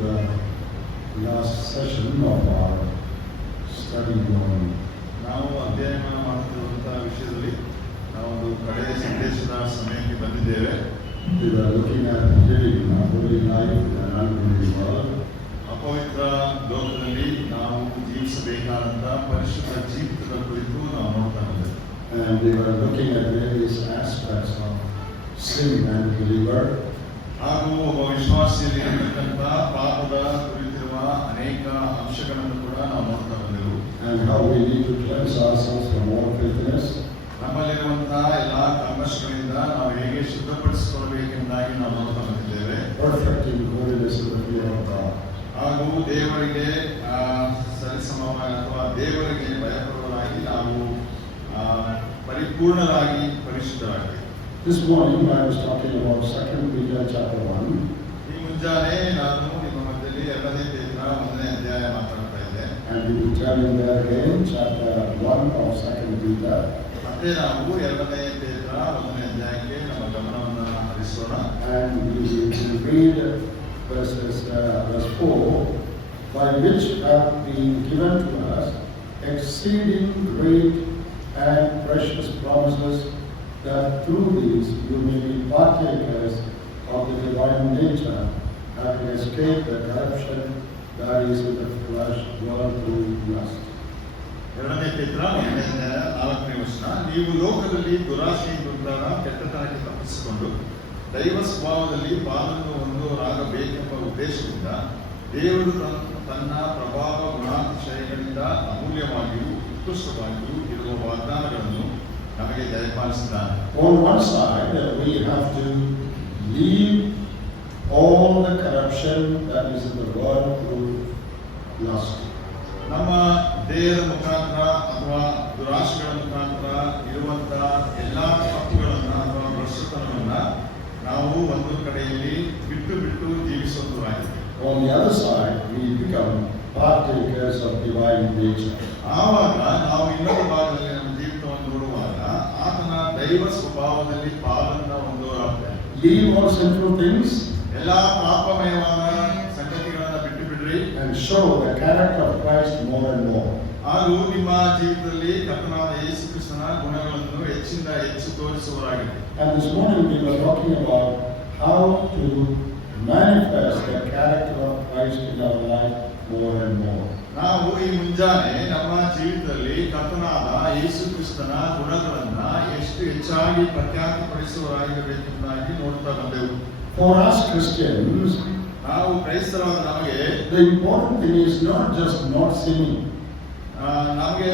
the last session of our study on ನಾವು ಅಧ್ಯಯನ ಮಾಡುತ್ತಿರುವಂತಹ ವಿಷಯದಲ್ಲಿ ನಾವೊಂದು ಕಡೆಯ ಸಂದೇಶದ ಸಮಯಕ್ಕೆ ಬಂದಿದ್ದೇವೆ. we were looking at living a holy life in an unholy world. ಅಪವಿತ್ರ ಲೋಕದಲ್ಲಿ ನಾವು ಜೀವಿಸಬೇಕಾದಂತಹ ಪರಿಶುದ್ಧ ಜೀವಿತದ ಕುರಿತು ನಾವು ನೋಡ್ತಾ ಇದ್ದೇವೆ. And we were looking at various aspects of sin and believer. ಹಾಗೂ ಒಬ್ಬ ವಿಶ್ವಾಸಿಯಲ್ಲಿ ಇರತಕ್ಕಂಥ ಪಾಪದ ಕುರಿತಿರುವ ಅನೇಕ ಅಂಶಗಳನ್ನು ಕೂಡ ನಾವು ನೋಡ್ತಾ ಬಂದೆವು. And how we need to cleanse ourselves from all filthiness. ನಮ್ಮಲ್ಲಿರುವಂತಹ ಎಲ್ಲ ಕಲ್ಮಶಗಳಿಂದ ನಾವು ಹೇಗೆ ಶುದ್ಧಪಡಿಸಿಕೊಳ್ಳಬೇಕೆಂಬುದಾಗಿ ನಾವು ನೋಡ್ತಾ ಬಂದಿದ್ದೇವೆ. Perfecting holiness in the fear of God. ಹಾಗೂ ದೇವರಿಗೆ ಸರಿಸಮವಾಗಿ ಅಥವಾ ದೇವರಿಗೆ ಭಯಪಡುವುದಾಗಿ ನಾವು ಪರಿಪೂರ್ಣರಾಗಿ ಪರಿಶುದ್ಧರಾಗಿ. This morning I was talking about 2 Peter chapter 1. ಈ ಮುಂಜಾನೆ ನಾನು ನಿಮ್ಮ ಮಧ್ಯದಲ್ಲಿ 2ನೇ ಪೇತ್ರ 1ನೇ ಅಧ್ಯಾಯ ಮಾತಾಡ್ತಾ ಇದ್ದೆ. And we will turn in there again, chapter 1 of 2 Peter. ಮತ್ತೆ ನಾವು 2ನೇ ಪೇತ್ರ 1ನೇ ಅಧ್ಯಾಯಕ್ಕೆ ನಮ್ಮ ಗಮನವನ್ನು ಹರಿಸೋಣ. And we will read verse 4, by which have been given to us exceeding great and precious promises, that through these you may be partakers of the divine nature, having escaped the corruption that is in the flesh, dwelt through lust. 2ನೇ ಪೇತ್ರ 1ನೇ ಅಧ್ಯಾಯ 4ನೇ ವಚನ, ನೀವು ಲೋಕದಲ್ಲಿ ದುರಾಶೆಯಿಂದುಂಟಾದ ಕೆಟ್ಟತನಕ್ಕೆ ತಪ್ಪಿಸಿಕೊಂಡು ದೈವ ಸ್ವಭಾವದಲ್ಲಿ ಪಾಲನ್ನು ಹೊಂದುವರಾಗಬೇಕೆಂಬ ಉದ್ದೇಶದಿಂದ ದೇವರು ತನ್ನ ಪ್ರಭಾವ ಗುಣಾತಿಶಯಗಳಿಂದ ಅಮೂಲ್ಯವಾಗಿಯೂ ಉತ್ಕೃಷ್ಟವಾಗಿಯೂ ಇರುವ ವಾಗ್ದಾನಗಳನ್ನು ನಮಗೆ ದಯಪಾಲಿಸಿದ್ದಾನೆ. On one side, we have to leave all the corruption that is in the world through lust. ನಮ್ಮ ದೇಹದ ಮುಖಾಂತರ ಅಥವಾ ದುರಾಶೆಗಳ ಮುಖಾಂತರ ಇರುವಂತಹ ಎಲ್ಲಾ ತಪ್ಪುಗಳನ್ನು ಅಥವಾ ಭ್ರಷ್ಟತನವನ್ನ ನಾವು ಒಂದು ಕಡೆಯಲ್ಲಿ ಬಿಟ್ಟು ಜೀವಿಸುವುದಾಗಿದೆ. On the other side, we become partakers of divine nature. ಆವಾಗ ನಾವು ಇನ್ನೊಂದು ಭಾಗದಲ್ಲಿ ನಮ್ಮ ಜೀವಿತವನ್ನು ನೋಡುವಾಗ ಆತನ ದೈವ ಸ್ವಭಾವದಲ್ಲಿ ಪಾಲನ್ನ ಹೊಂದುವರಾಗ್ತೇವೆ. Leave all sinful things ಎಲ್ಲಾ ಪಾಪಮಯವಾದ ಸಂಗತಿಗಳನ್ನ ಬಿಟ್ಟು ಬಿಡ್ರಿ and show the character of Christ more and more. ಹಾಗೂ ನಿಮ್ಮ ಜೀವಿತದಲ್ಲಿ ಕರ್ತನಾದ ಯೇಸು ಕ್ರಿಸ್ತನ ಗುಣಗಳನ್ನು ಹೆಚ್ಚಿಂದ ಹೆಚ್ಚು ತೋರಿಸುವರಾಗಿದೆ. And this morning we were talking about how to manifest the character of Christ in our life more and more. ನಾವು ಈ ಮುಂಜಾನೆ ನಮ್ಮ ಜೀವಿತದಲ್ಲಿ ಕರ್ತನಾದ ಯೇಸು ಕ್ರಿಸ್ತನ ಗುಣಗಳನ್ನ ಎಷ್ಟು ಹೆಚ್ಚಾಗಿ ಪ್ರಖ್ಯಾತಪಡಿಸುವರಾಗಿರಬೇಕೆಂಬುದಾಗಿ ನೋಡ್ತಾ ಬಂದೆವು. For us Christians, ನಾವು ಕ್ರೈಸ್ತರಾದ ನಮಗೆ the important thing is not just not sinning. ನಮಗೆ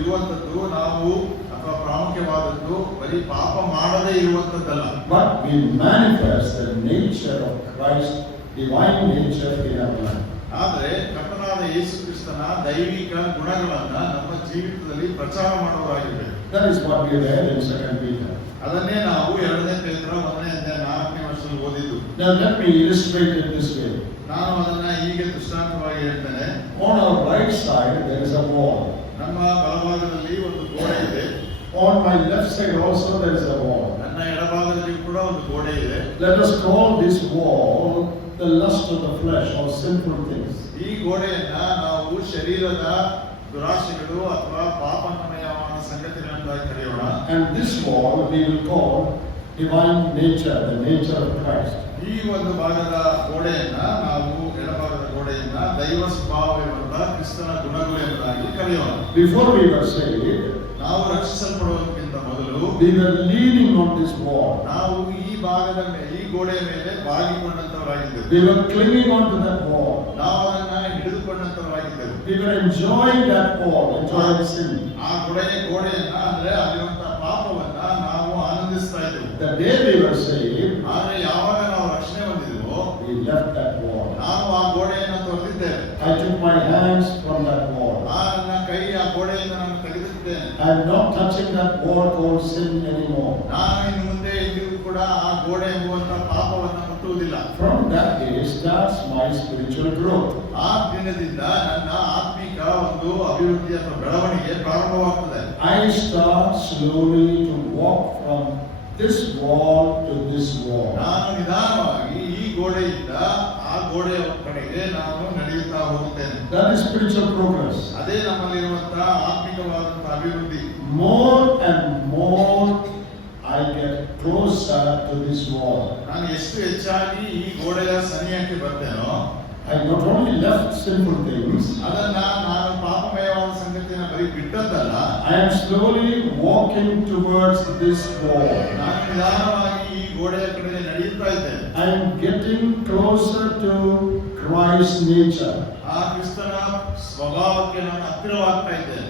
ಇರುವಂತದ್ದು ನಾವು ಅಥವಾ ಪ್ರಾಮುಖ್ಯವಾದದ್ದು ಬರೀ ಪಾಪ ಮಾಡದೇ ಇರುವಂತದ್ದಲ್ಲ. But we manifest the nature of Christ, divine nature in our life. ಆದರೆ ಕರ್ತನಾದ ಯೇಸು ಕ್ರಿಸ್ತನ ದೈವಿಕ ಗುಣಗಳನ್ನ ನಮ್ಮ ಜೀವಿತದಲ್ಲಿ ಪ್ರಚಾರ ಮಾಡುವರಾಗಿರಬೇಕು. That is what we read in 2 Peter. ಅದನ್ನೇ ನಾವು 2ನೇ ಪೇತ್ರ 1ನೇ ಅಧ್ಯಾಯ 4ನೇ ವರ್ಷದಲ್ಲಿ ಓದಿದ್ದು. Now let me illustrate it this way. ನಾನು ಅದನ್ನ ಹೀಗೆ ದೃಷ್ಟಾಂತವಾಗಿ ಹೇಳ್ತೇನೆ. On our right side there is a wall. ನಮ್ಮ ಬಲಭಾಗದಲ್ಲಿ ಒಂದು ಗೋಡೆ ಇದೆ. On my left side also there is a wall. ನನ್ನ ಎಡಭಾಗದಲ್ಲಿ ಕೂಡ ಒಂದು ಗೋಡೆ ಇದೆ. Let us call this wall the lust of the flesh or sinful things. ಈ ಗೋಡೆಯನ್ನ ನಾವು ಶರೀರದ ದುರಾಶೆಗಳು ಅಥವಾ ಪಾಪಮಯವಾದ ಸಂಗತಿಗಳನ್ನ ಕರೆಯೋಣ. And this wall we will call divine nature, the nature of Christ. ಈ ಒಂದು ಭಾಗದ ಗೋಡೆಯನ್ನ ನಾವು ಎಡಭಾಗದ ಗೋಡೆಯನ್ನ ದೈವ ಸ್ವಭಾವವೆಂಬ ಕ್ರಿಸ್ತನ ಗುಣಗಳು ಎಂಬುದಾಗಿ ಕರೆಯೋಣ. Before we were saved, ನಾವು ರಕ್ಷಿಸಲ್ಪಡುವುದಕ್ಕಿಂತ ಮೊದಲು we were leaning on this wall. ನಾವು ಈ ಭಾಗದ ಈ ಗೋಡೆಯ ಮೇಲೆ ಬಾಗಿಕೊಂಡಂತವರಾಗಿದ್ದೆವು. We were clinging on to that wall. ನಾವು ಅದನ್ನ ಹಿಡಿದುಕೊಂಡಂತವರಾಗಿದ್ದೆವು. We were enjoying that wall, enjoying sin. ಆ ಗೋಡೆಯನ್ನ ಅಂದ್ರೆ ಅಲ್ಲಿರುವಂತಹ ಪಾಪವನ್ನ ನಾವು ಆನಂದಿಸ್ತಾ ಇದ್ದೆವು. The day we were saved, ಆದ್ರೆ ಯಾವಾಗ ನಾವು ರಕ್ಷಣೆ ಹೊಂದಿದೆವೋ we left that wall. ನಾವು ಆ ಗೋಡೆಯನ್ನು ತೊರೆದಿದ್ದೇವೆ. I took my hands from that wall. ನನ್ನ ಕೈ ಆ ಗೋಡೆಯಿಂದ ನಾನು ತೆಗೆದಿದ್ದೇನೆ. I am not touching that wall called sin anymore. ನಾನು ಇನ್ನು ಮುಂದೆ ಎಂದಿಗೂ ಕೂಡ ಆ ಗೋಡೆ ಎಂಬುವಂತಹ ಪಾಪವನ್ನು ಮುಟ್ಟುವುದಿಲ್ಲ. From that day starts my spiritual growth. ಆ ದಿನದಿಂದ ನನ್ನ ಆತ್ಮಿಕ ಒಂದು ಅಭಿವೃದ್ಧಿ ಅಥವಾ ಬೆಳವಣಿಗೆ ಪ್ರಾರಂಭವಾಗ್ತದೆ. I start slowly to walk from this wall to this wall. ನಾನು ನಿಧಾನವಾಗಿ ಈ ಗೋಡೆಯಿಂದ ಆ ಆ ಗೋಡೆಯ ಕಡೆಗೆ ನಾನು ನಡೆಯುತ್ತಾ ಹೋಗುತ್ತೇನೆ. That is spiritual progress. ಅದೇ ನಮ್ಮಲ್ಲಿರುವಂತಹ ಆತ್ಮಿಕವಾದಂತಹ ಅಭಿವೃದ್ಧಿ. More and more I get closer to this wall. ನಾನು ಎಷ್ಟು ಹೆಚ್ಚಾಗಿ ಈ ಗೋಡೆಯ ಸನಿಹಕ್ಕೆ ಬರ್ತೇನೋ, I not only left sinful things, ಅದನ್ನ ನಾನು ಪಾಪಮಯವಾದ ಸಂಗತಿಯನ್ನು ಬರೀ ಬಿಟ್ಟದ್ದಲ್ಲ, I am slowly walking towards this wall. ನಾನು ನಿಧಾನವಾಗಿ ಈ ಗೋಡೆಯ ಕಡೆಗೆ ನಡೆಯುತ್ತಾ ಇದ್ದೇನೆ. I am getting closer to Christ's nature. ಆ ಕ್ರಿಸ್ತನ ಸ್ವಭಾವಕ್ಕೆ ನಾನು ಹತ್ತಿರವಾಗ್ತಾ ಇದ್ದೇನೆ.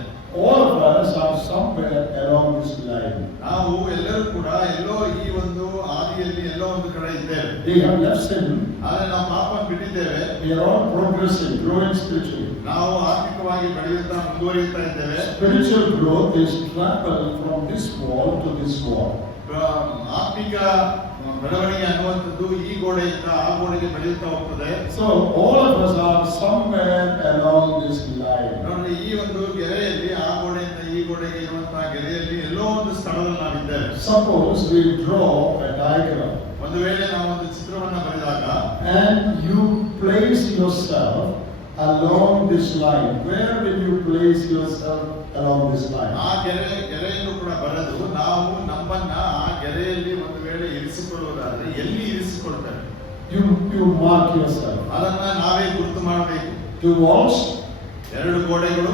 All of us are somewhere along this line. ನಾವು ಎಲ್ಲರೂ ಕೂಡ ಎಲ್ಲೋ ಈ ಒಂದು ಆದಿಯಲ್ಲಿ ಎಲ್ಲೋ ಒಂದು ಕಡೆ ಇದ್ದೇವೆ. We have left sin. ಆದರೆ ನಾವು ಪಾಪ ಬಿಟ್ಟಿದ್ದೇವೆ. We are all progressing, growing spiritually. ನಾವು ಆರ್ಥಿಕವಾಗಿ ಬೆಳೆಯುತ್ತಾ ಮುಂದುವರಿಯುತ್ತಾ ಇದ್ದೇವೆ. Spiritual growth is travel from this wall to this wall. ಆತ್ಮಿಕ ಬೆಳವಣಿಗೆ ಅನ್ನುವಂಥದ್ದು ಈ ಗೋಡೆಯಿಂದ ಆ ಗೋಡೆಗೆ ಬೆಳೆಯುತ್ತಾ ಹೋಗ್ತದೆ. So all of us are somewhere along this line. ನೋಡಿ, ಈ ಒಂದು ಗೆರೆಯಲ್ಲಿ ಆ ಗೋಡೆಯಿಂದ ಈ ಗೋಡೆಗೆ ಇರುವಂತಹ ಗೆರೆಯಲ್ಲಿ ಎಲ್ಲೋ ಒಂದು ಸ್ಥಳದಲ್ಲಿ ನಾವಿದ್ದೇವೆ. Suppose we draw a diagram ಒಂದು ವೇಳೆ ನಾವು ಒಂದು ಚಿತ್ರವನ್ನ ಬರೆದಾಗ and you place yourself along this line. Where will you place yourself along this line? ಆ ಗೆರೆಯನ್ನು ಕೂಡ ಬರೆದು ನಾವು ನಮ್ಮನ್ನ ಆ ಗೆರೆಯಲ್ಲಿ ಒಂದು ವೇಳೆ ಇರಿಸಿಕೊಳ್ಳುವುದಾದ್ರೆ ಎಲ್ಲಿ ಇರಿಸಿಕೊಳ್ತೇವೆ? You mark yourself. ಅದನ್ನ ನಾವೇ ಗುರುತು ಮಾಡಬೇಕು. Two walls, ಎರಡು ಗೋಡೆಗಳು,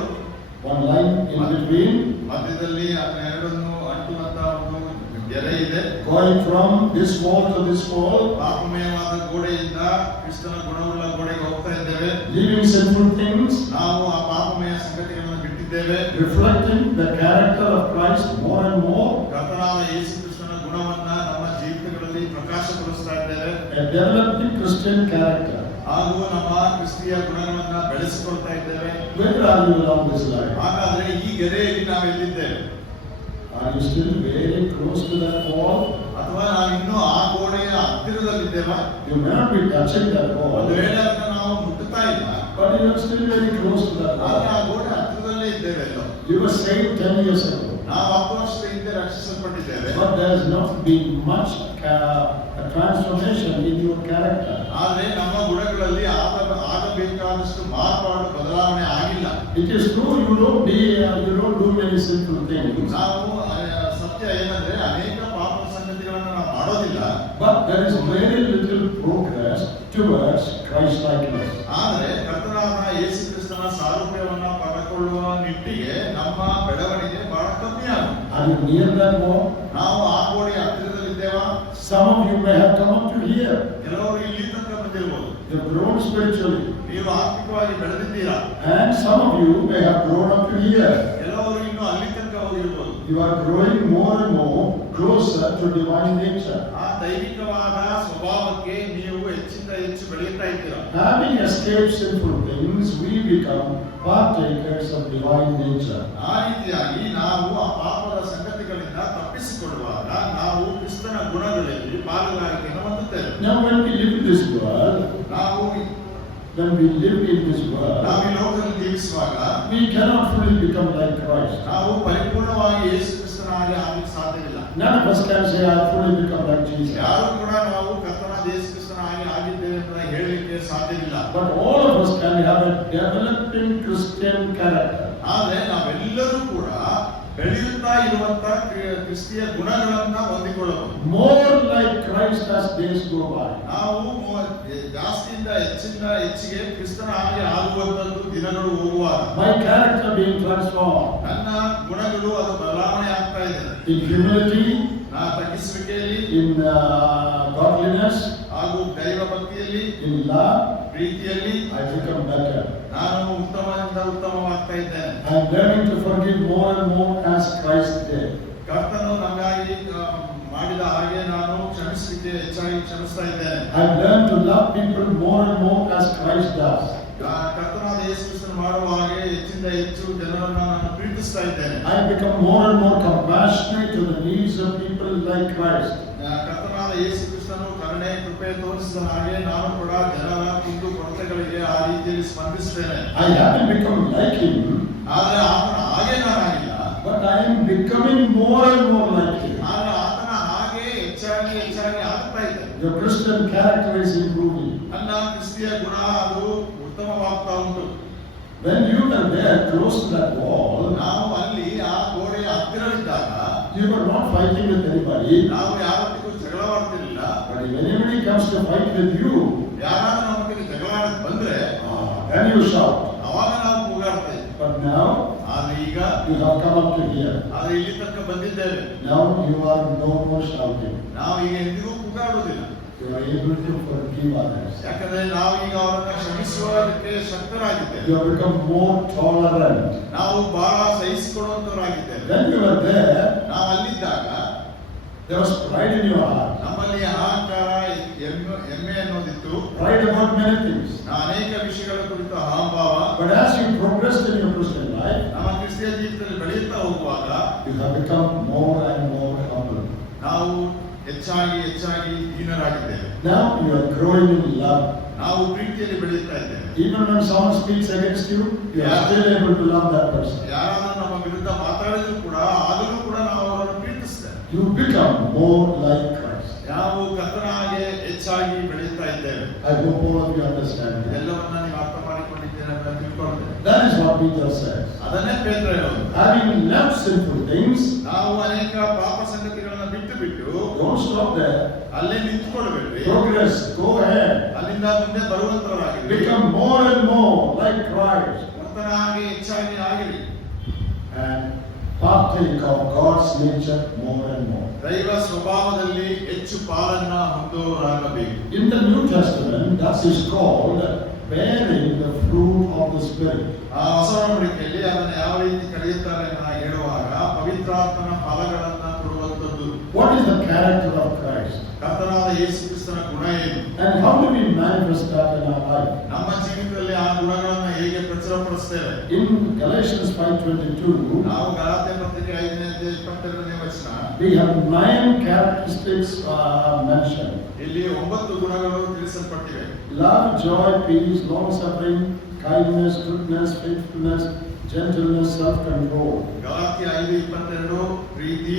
one line in between, ಮಧ್ಯದಲ್ಲಿ ಅದನ್ನ ಎರಡನ್ನು ಅಂಟುವಂತ ಒಂದು ಗೆರೆ ಇದೆ. going from this wall to this wall, ಪಾಪಮಯವಾದ ಗೋಡೆಯಿಂದ ಕ್ರಿಸ್ತನ ಗುಣವುಳ್ಳ ಗೋಡೆಗೆ ಹೋಗ್ತಾ ಇದ್ದೇವೆ. leaving sinful things, ನಾವು ಆ ಪಾಪಮಯ ಸಂಗತಿಗಳನ್ನು ಬಿಟ್ಟಿದ್ದೇವೆ. reflecting the character of Christ more and more, ಕರ್ತನಾದ ಯೇಸು ಕ್ರಿಸ್ತನ ಗುಣವನ್ನ ನಮ್ಮ ಜೀವಿತಗಳಲ್ಲಿ ಪ್ರಕಾಶಗೊಳಿಸ್ತಾ ಇದ್ದೇವೆ. a developing Christian character. ಹಾಗೂ ನಮ್ಮ ಕ್ರಿಸ್ತಿಯ ಗುಣಗಳನ್ನ ಬೆಳೆಸಿಕೊಳ್ತಾ ಇದ್ದೇವೆ. Where are you along this line? ಹಾಗಾದ್ರೆ ಈ ಗೆರೆಯಲ್ಲಿ ನಾವು ಎಲ್ಲಿದ್ದೇವೆ? Are you still very close to that wall? ಅಥವಾ ನಾವು ಇನ್ನೂ ಆ ಗೋಡೆಯ ಹತ್ತಿರದಲ್ಲಿದ್ದೇವಾ? You may not be touching that ಒಂದು wall, ವೇಳೆ ಅದನ್ನ ನಾವು ಮುಟ್ಟುತ್ತಾ ಇಲ್ಲ, but you are still very close to that ಆದ್ರೆ ಆ wall. ಗೋಡೆ ಹತ್ತಿರದಲ್ಲೇ ಇದ್ದೇವೆ ಅಲ್ಲೋ. You were saved 10 years ago, ನಾವು 10 ವರ್ಷದ ಹಿಂದೆ ರಕ್ಷಿಸಲ್ಪಟ್ಟಿದ್ದೇವೆ. but there has not been much a transformation in your character. ಆದ್ರೆ ನಮ್ಮ ಗುಣಗಳಲ್ಲಿ ಆಗಬೇಕಾದಷ್ಟು ಮಾರ್ಪಾಡು ಬದಲಾವಣೆ ಆಗಿಲ್ಲ. It is true you don't do many sinful things, ನಾವು ಸತ್ಯ ಏನಂದ್ರೆ ಅನೇಕ ಪಾಪ ಸಂಗತಿಗಳನ್ನು ನಾವು ಮಾಡೋದಿಲ್ಲ, but there is very little progress towards Christ-likeness. ಆದ್ರೆ ಕರ್ತನಾದ ಯೇಸು ಕ್ರಿಸ್ತನ ಸಾರೂಪ್ಯವನ್ನ ಪಡೆದುಕೊಳ್ಳುವ ನಿಟ್ಟಿಗೆ ನಮ್ಮ ಬೆಳವಣಿಗೆ ಬಹಳ ಕಮ್ಮಿ ಆಗುತ್ತೆ. Are you near that wall? ನಾವು ಆ ಗೋಡೆಯ ಹತ್ತಿರದಲ್ಲಿದ್ದೇವಾ? Some of you may have come up to here. ಕೆಲವರು ಇಲ್ಲಿ ತನಕ ಬಂದಿರಬಹುದು. You have grown spiritually. ನೀವು ಆತ್ಮಿಕವಾಗಿ ಬೆಳೆದಿದ್ದೀರಾ. And some of you may have grown up to here. ಕೆಲವರು ಇನ್ನೂ ಅಲ್ಲಿ ತನಕ ಹೋಗಿರಬಹುದು. You are growing more and more closer to divine nature. ಆ ದೈವಿಕವಾದ ಸ್ವಭಾವಕ್ಕೆ ನೀವು ಹೆಚ್ಚಿಂದ ಹೆಚ್ಚು ಬೆಳೆಯುತ್ತಾ ಇದ್ದೀರಾ. Having escaped sinful things, we become partakers of divine nature. ಆ ರೀತಿಯಾಗಿ ನಾವು ಆ ಪಾಪದ ಸಂಗತಿಗಳಿಂದ ತಪ್ಪಿಸಿಕೊಳ್ಳುವಾಗ ನಾವು ಕ್ರಿಸ್ತನ ಗುಣಗಳಲ್ಲಿ ಪಾಲುಗಾರಿಕೆಯನ್ನು ಹೊಂದುತ್ತೇವೆ. Now when we live in this world, ನಾವು ಈ ಲೋಕದಲ್ಲಿ ಜೀವಿಸುವಾಗ we cannot fully become like Christ. ನಾವು ಪರಿಪೂರ್ಣವಾಗಿ ಯೇಸು ಕ್ರಿಸ್ತನ ಹಾಗೆ ಆಗಲಿಕ್ಕೆ ಸಾಧ್ಯವಿಲ್ಲ. None of us can say I fully become like Jesus. ಯಾರು ಕೂಡ ನಾವು ಕರ್ತನಾದ ಯೇಸು ಕ್ರಿಸ್ತನ ಹಾಗೆ ಆಗಿದ್ದೇವೆ ಅಂತ ಹೇಳಲಿಕ್ಕೆ ಸಾಧ್ಯವಿಲ್ಲ. But all of us can have a developing Christian character. ಆದ್ರೆ ನಾವೆಲ್ಲರೂ ಕೂಡ ಬೆಳೆಯುತ್ತಾ ಇರುವಂತ ಕ್ರಿಸ್ತಿಯ ಗುಣಗಳನ್ನ ಹೊಂದಿಕೊಳ್ಳಬಹುದು. More like Christ as days go by. ನಾವು ಜಾಸ್ತಿಯಿಂದ ಹೆಚ್ಚಿಗೆ ಕ್ರಿಸ್ತನ ಹಾಗೆ ಆಗುವಂತದ್ದು ದಿನಗಳು ಹೋಗುವಾಗ My character being transformed. ನನ್ನ ಗುಣಗಳು ಅದು ಬದಲಾವಣೆ ಆಗ್ತಾ ಇದೆ. In humility, ತಗ್ಗಿಸುವಿಕೆಯಲ್ಲಿ, in godliness, ಹಾಗೂ ದೈವ ಭಕ್ತಿಯಲ್ಲಿ, in love, ಪ್ರೀತಿಯಲ್ಲಿ I become better. ನಾನು ಉತ್ತಮದಿಂದ ಉತ್ತಮವಾಗ್ತಾ ಇದ್ದೇನೆ. I am learning to forgive more and more as Christ did. ಕರ್ತನು ನಮಗಾಗಿ ಮಾಡಿದ ಹಾಗೆ ನಾನು ಕ್ಷಮಿಸಲಿಕ್ಕೆ ಹೆಚ್ಚಾಗಿ ಕ್ಷಮಿಸ್ತಾ ಇದ್ದೇನೆ. I have learned to love people more and more as Christ does. ಕರ್ತನಾದ ಯೇಸು ಕ್ರಿಸ್ತನು ಮಾಡುವ ಹಾಗೆ ಹೆಚ್ಚಿಂದ ಹೆಚ್ಚು ಜನರನ್ನ ನಾನು ಪ್ರೀತಿಸ್ತಾ ಇದ್ದೇನೆ. I have become more and more compassionate to the needs of people like Christ. ಕರ್ತನಾದ ಯೇಸು ಕ್ರಿಸ್ತನು ಕರುಣೆ ಕೃಪೆ ತೋರಿಸಿದ ಹಾಗೆ ನಾನು ಕೂಡ ಜನರ ಕುಂದು ಕೊರತೆಗಳಿಗೆ ಆ ರೀತಿಯಲ್ಲಿ ಸ್ಪಂದಿಸ್ತೇನೆ. I haven't become like him, ಆದ್ರೆ ಆತನ ಹಾಗೆ ನಾನಾಗಿಲ್ಲ, but I am becoming more and more like him. ಆದ್ರೆ ಆತನ ಹಾಗೆ ಹೆಚ್ಚಾಗಿ ಆಗ್ತಾ ಇದೆ. Your Christian character is improving. ನನ್ನ ಕ್ರಿಸ್ತಿಯ ಗುಣ ಅದು ಉತ್ತಮವಾಗ್ತಾ ಉಂಟು. When you were there close to that wall, ನಾವು ಅಲ್ಲಿ ಆ ಗೋಡೆಯ ಹತ್ತಿರವಿದ್ದಾಗ you were not fighting with anybody. ನಾವು ಯಾರೊಟ್ಟಿಗೂ ಜಗಳವಾಡ್ತಿರ್ಲಿಲ್ಲ. But if anybody comes to fight with you, ಯಾರಾದ್ರೂ ನಮ್ಮೊಟ್ಟಿಗೆ ಜಗಳಾಡಕ್ ಬಂದ್ರೆ then you shout. ಅವಾಗ ನಾವು ಕೂಗಾಡ್ತಾ ಇದ್ವಿ. But now ಆದ್ರೆ ಈಗ you have come up to here. ಆದ್ರೆ ಇಲ್ಲಿ ತನಕ ಬಂದಿದ್ದೇವೆ. Now you are no more shouting. ನಾವು ಈಗ ಎಂದಿಗೂ ಕೂಗಾಡುವುದಿಲ್ಲ. You are able to forgive others. ಯಾಕಂದ್ರೆ ನಾವು ಈಗ ಅವರನ್ನ ಕ್ಷಮಿಸುವುದಕ್ಕೆ ಶಕ್ತರಾಗಿದ್ದೇವೆ. You have become more tolerant. ನಾವು ಬಹಳ ಸಹಿಸಿಕೊಳ್ಳುವಂತವರಾಗಿದ್ದೇವೆ. When you were there, ನಾವು ಅಲ್ಲಿದ್ದಾಗ there was pride in your heart. ನಮ್ಮಲ್ಲಿ ಅಹಂಕಾರ, ಹೆಮ್ಮೆ ಅನ್ನೋದಿತ್ತು. Pride about many things. ಅನೇಕ ವಿಷಯಗಳ ಕುರಿತು ಅಹಂಭಾವ. But as you progressed in your Christian life, ನಮ್ಮ ಕ್ರಿಸ್ತಿಯ ಜೀವಿತದಲ್ಲಿ ಬೆಳೆಯುತ್ತಾ ಹೋಗುವಾಗ you have become more and more humble. ನಾವು ಹೆಚ್ಚಾಗಿ ದೀನರಾಗಿದ್ದೇವೆ. Now you are growing in love. ನಾವು ಪ್ರೀತಿಯಲ್ಲಿ ಬೆಳೆಯುತ್ತಾ ಇದ್ದೇವೆ. Even when someone speaks against you, you are still able to love that person. ಯಾರಾದ್ರೂ ನಮ್ಮ ವಿರುದ್ಧ ಮಾತಾಡಿದ್ರು ಕೂಡ ಆದರೂ ಕೂಡ ನಾವು ಅವರನ್ನು ಪ್ರೀತಿಸ್ತೇವೆ. You become more like Christ. ನಾವು ಕರ್ತನ ಹಾಗೆ ಹೆಚ್ಚಾಗಿ ಬೆಳೆಯುತ್ತಾ ಇದ್ದೇವೆ. I hope all of you understand that. ಇದೆಲ್ಲವನ್ನ ನೀವು ಅರ್ಥ ಮಾಡಿಕೊಂಡಿದ್ದೇನೆ ಅಂತ ತಿಳ್ಕೊಳ್ತೇನೆ. That is what Peter says. ಅದನ್ನೇ ಪೇತ್ರ ಹೇಳೋದು. Having left sinful things, ನಾವು ಅನೇಕ ಪಾಪ ಸಂಗತಿಗಳನ್ನ ಬಿಟ್ಟು don't stop there. ಅಲ್ಲೇ ನಿಂತ್ಕೊಳ್ಬೇಡ್ರಿ. Progress, go ahead. ಅಲ್ಲಿಂದ ಮುಂದೆ ಬರುವಂತವರಾಗಿರಿ. Become more and more like Christ. ಕರ್ತನ ಹಾಗೆ ಹೆಚ್ಚಾಗಿ ಆಗಿರಿ. And partake of God's nature more and more. ದೈವ ಸ್ವಭಾವದಲ್ಲಿ ಹೆಚ್ಚು ಪಾಲನ್ನ ಹೊಂದುವವರಾಗಬೇಕು. In the New Testament, that is called bearing the fruit of the Spirit. ಆ ಹೊಸ ಒಡಂಬಡಿಕೆಯಲ್ಲಿ ಅದನ್ನು ಯಾವ ರೀತಿ ಕರೆಯುತ್ತಾರೆ ಅಂತ ಹೇಳುವಾಗ ಪವಿತ್ರಾತ್ಮನ ಫಲಗಳನ್ನ ಕೊಡುವಂತದ್ದು. What is the character of Christ? ಕರ್ತನಾದ ಯೇಸು ಕ್ರಿಸ್ತನ ಗುಣ ಏನು? And how do we manifest that in our life? ನಮ್ಮ ಜೀವಿತದಲ್ಲಿ ಆ ಗುಣಗಳನ್ನ ಹೇಗೆ ಪ್ರಚುರಪಡಿಸ್ತೇವೆ? In Galatians 5:22, ನಾವು ಗಲಾತ್ಯ ಪತ್ರಿಕೆ 5ನೇ ಅಧ್ಯಾಯ 22ನೇ ವಚನ we have 9 characteristics mentioned. ಇಲ್ಲಿ 9 ಗುಣಗಳು ತಿಳಿಸಲ್ಪಟ್ಟಿವೆ. Love, joy, peace, long suffering, kindness, goodness, faithfulness, gentleness, self-control. Galatia 5:22 ಪ್ರೀತಿ,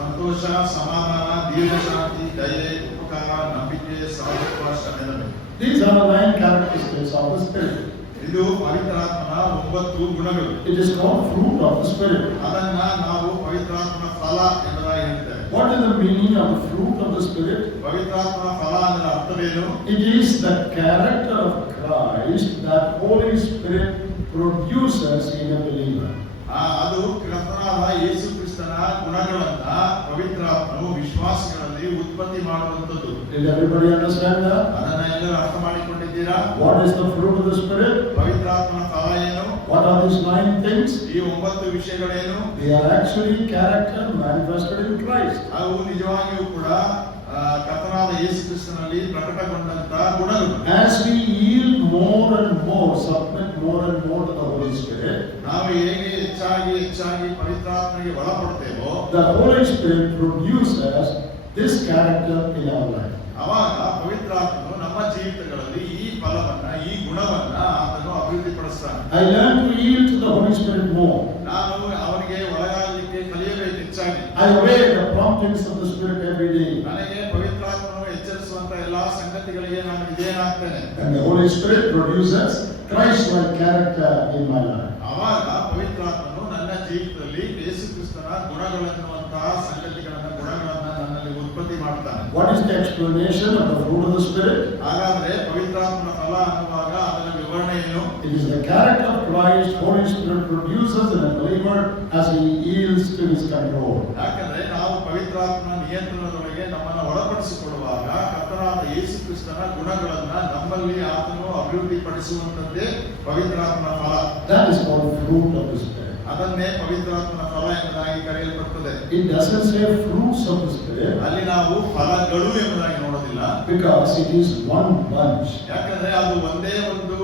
ಸಂತೋಷ, ಸಮಾಧಾನ, ದೀರ್ಘಶಾಂತಿ, ದಯೆ, ಉಪಕಾರ, ನಂಬಿಕೆ, ಸಾಮರ್ಥ್ಯ, ಕ್ಷಮೆದಮೆ. These are the 9 characteristics of the Spirit. ಇದು ಪವಿತ್ರಾತ್ಮನ 9 ಗುಣಗಳು. It is called fruit of the Spirit. ಅದನ್ನ ನಾವು ಪವಿತ್ರಾತ್ಮನ ಫಲ ಎಂಬುದಾಗಿ ಹೇಳ್ತೇವೆ. What is the meaning of the fruit of the Spirit? ಪವಿತ್ರಾತ್ಮನ ಫಲ ಅದರ ಅರ್ಥವೇನು? It is the character of Christ that Holy Spirit produces in a believer. ಅದು ಕರ್ತನಾದ ಯೇಸು ಕ್ರಿಸ್ತನ ಗುಣಗಳನ್ನ ಪವಿತ್ರಾತ್ಮನು ವಿಶ್ವಾಸಿಗಳಲ್ಲಿ ಉತ್ಪತ್ತಿ ಮಾಡುವಂತದ್ದು. Did everybody understand that? ಅದನ್ನ ಎಲ್ಲರೂ ಅರ್ಥ ಮಾಡಿಕೊಂಡಿದ್ದೀರಾ? What is the fruit of the Spirit? ಪವಿತ್ರಾತ್ಮನ ಫಲ ಏನು? What are these 9 things? ಈ 9 ವಿಷಯಗಳೇನು? They are actually character manifested in Christ. ಅವು ನಿಜವಾಗಿಯೂ ಕೂಡ ಕರ್ತನಾದ ಯೇಸು ಕ್ರಿಸ್ತನಲ್ಲಿ ಪ್ರಕಟಗೊಂಡಂತ ಗುಣಗಳು. As we yield more and more, submit more and more to the Holy Spirit, ನಾವು ಹೇಗೆ ಹೆಚ್ಚಾಗಿ ಪವಿತ್ರಾತ್ಮನಿಗೆ ಒಳಪಡ್ತೇವೋ, the Holy Spirit produces this character in our life. ಅವಾಗ ಪವಿತ್ರಾತ್ಮನು ನಮ್ಮ ಜೀವಿತಗಳಲ್ಲಿ ಈ ಫಲವನ್ನ, ಈ ಗುಣವನ್ನ ಆತನು ಅಭಿವೃದ್ಧಿಪಡಿಸ್ತಾನೆ. I learn to yield to the Holy Spirit more. ನಾನು ಅವನಿಗೆ ಒಳಗಾಗಲಿಕ್ಕೆ ಕಲಿಯಬೇಕು ಹೆಚ್ಚಾಗಿ. I obey the promptings of the Spirit every day. ನನಗೆ ಪವಿತ್ರಾತ್ಮನು ಎಚ್ಚರಿಸುವಂತ ಎಲ್ಲಾ ಸಂಗತಿಗಳಿಗೆ ನಾನು ವಿಧೇಯನಾಗ್ತೇನೆ. And the Holy Spirit produces Christ-like character in my life. ಅವಾಗ ಪವಿತ್ರಾತ್ಮನು ನನ್ನ ಜೀವಿತದಲ್ಲಿ ಯೇಸು ಕ್ರಿಸ್ತನ ಗುಣಗಳನ್ನುವಂತಹ ಗುಣಗಳನ್ನ ನನ್ನಲ್ಲಿ ಉತ್ಪತ್ತಿ ಮಾಡ್ತಾನೆ. What is the explanation of the fruit of the Spirit? ಹಾಗಾದ್ರೆ ಪವಿತ್ರಾತ್ಮನ ಫಲ ಅನ್ನುವಾಗ ಅದರ ವಿವರಣೆ ಏನು? It is the character of Christ Holy Spirit produces in a believer as he yields to his control. ಯಾಕಂದ್ರೆ ನಾವು ಪವಿತ್ರಾತ್ಮನ ನಿಯಂತ್ರಣದೊಳಗೆ ನಮ್ಮನ್ನು ಒಳಪಡಿಸಿಕೊಳ್ಳುವಾಗ ಕರ್ತನಾದ ಯೇಸು ಕ್ರಿಸ್ತನ ಗುಣಗಳನ್ನ ನಮ್ಮಲ್ಲಿ ಆತನು ಅಭಿವೃದ್ಧಿಪಡಿಸುವಂತದ್ದೇ ಪವಿತ್ರಾತ್ಮನ ಫಲ. That is called fruit of the Spirit. ಅದನ್ನೇ ಪವಿತ್ರಾತ್ಮನ ಫಲ ಎಂಬುದಾಗಿ ಕರೆಯಲ್ಪಡುತ್ತದೆ. It doesn't say fruits of the Spirit ಅಲ್ಲಿ ನಾವು ಫಲಗಳು ಎಂಬುದಾಗಿ ನೋಡೋದಿಲ್ಲ. because it is one bunch. ಯಾಕಂದ್ರೆ ಅದು ಒಂದೇ ಒಂದು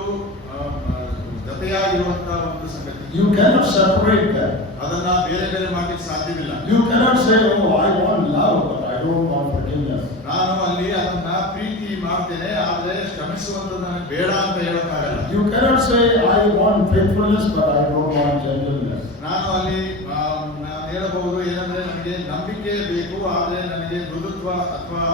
ಜೊತೆಯಾಗಿರುವಂತಹ ಒಂದು ಸಂಗತಿ. You cannot separate that. ಅದನ್ನ ಬೇರೆ ಬೇರೆ ಮಾಡಲಿಕ್ಕೆ ಸಾಧ್ಯವಿಲ್ಲ. You cannot say, oh, I want love, but I don't want forgiveness. ನಾನು ಅಲ್ಲಿ ಅದನ್ನ ಪ್ರೀತಿ ಮಾಡ್ತೇನೆ, ಆದ್ರೆ ಕ್ಷಮಿಸುವಂತದ್ದು ನನಗೆ ಬೇಡ ಅಂತ ಹೇಳಕ್ಕಾಗಲ್ಲ. You cannot say, I want faithfulness, but I don't want gentleness. ನಾನು ಅಲ್ಲಿ ಹೇಳಬಹುದು ಏನಂದ್ರೆ ನನಗೆ ನಂಬಿಕೆ ಬೇಕು, ಆದ್ರೆ ನನಗೆ ಮೃದುತ್ವ ಅಥವಾ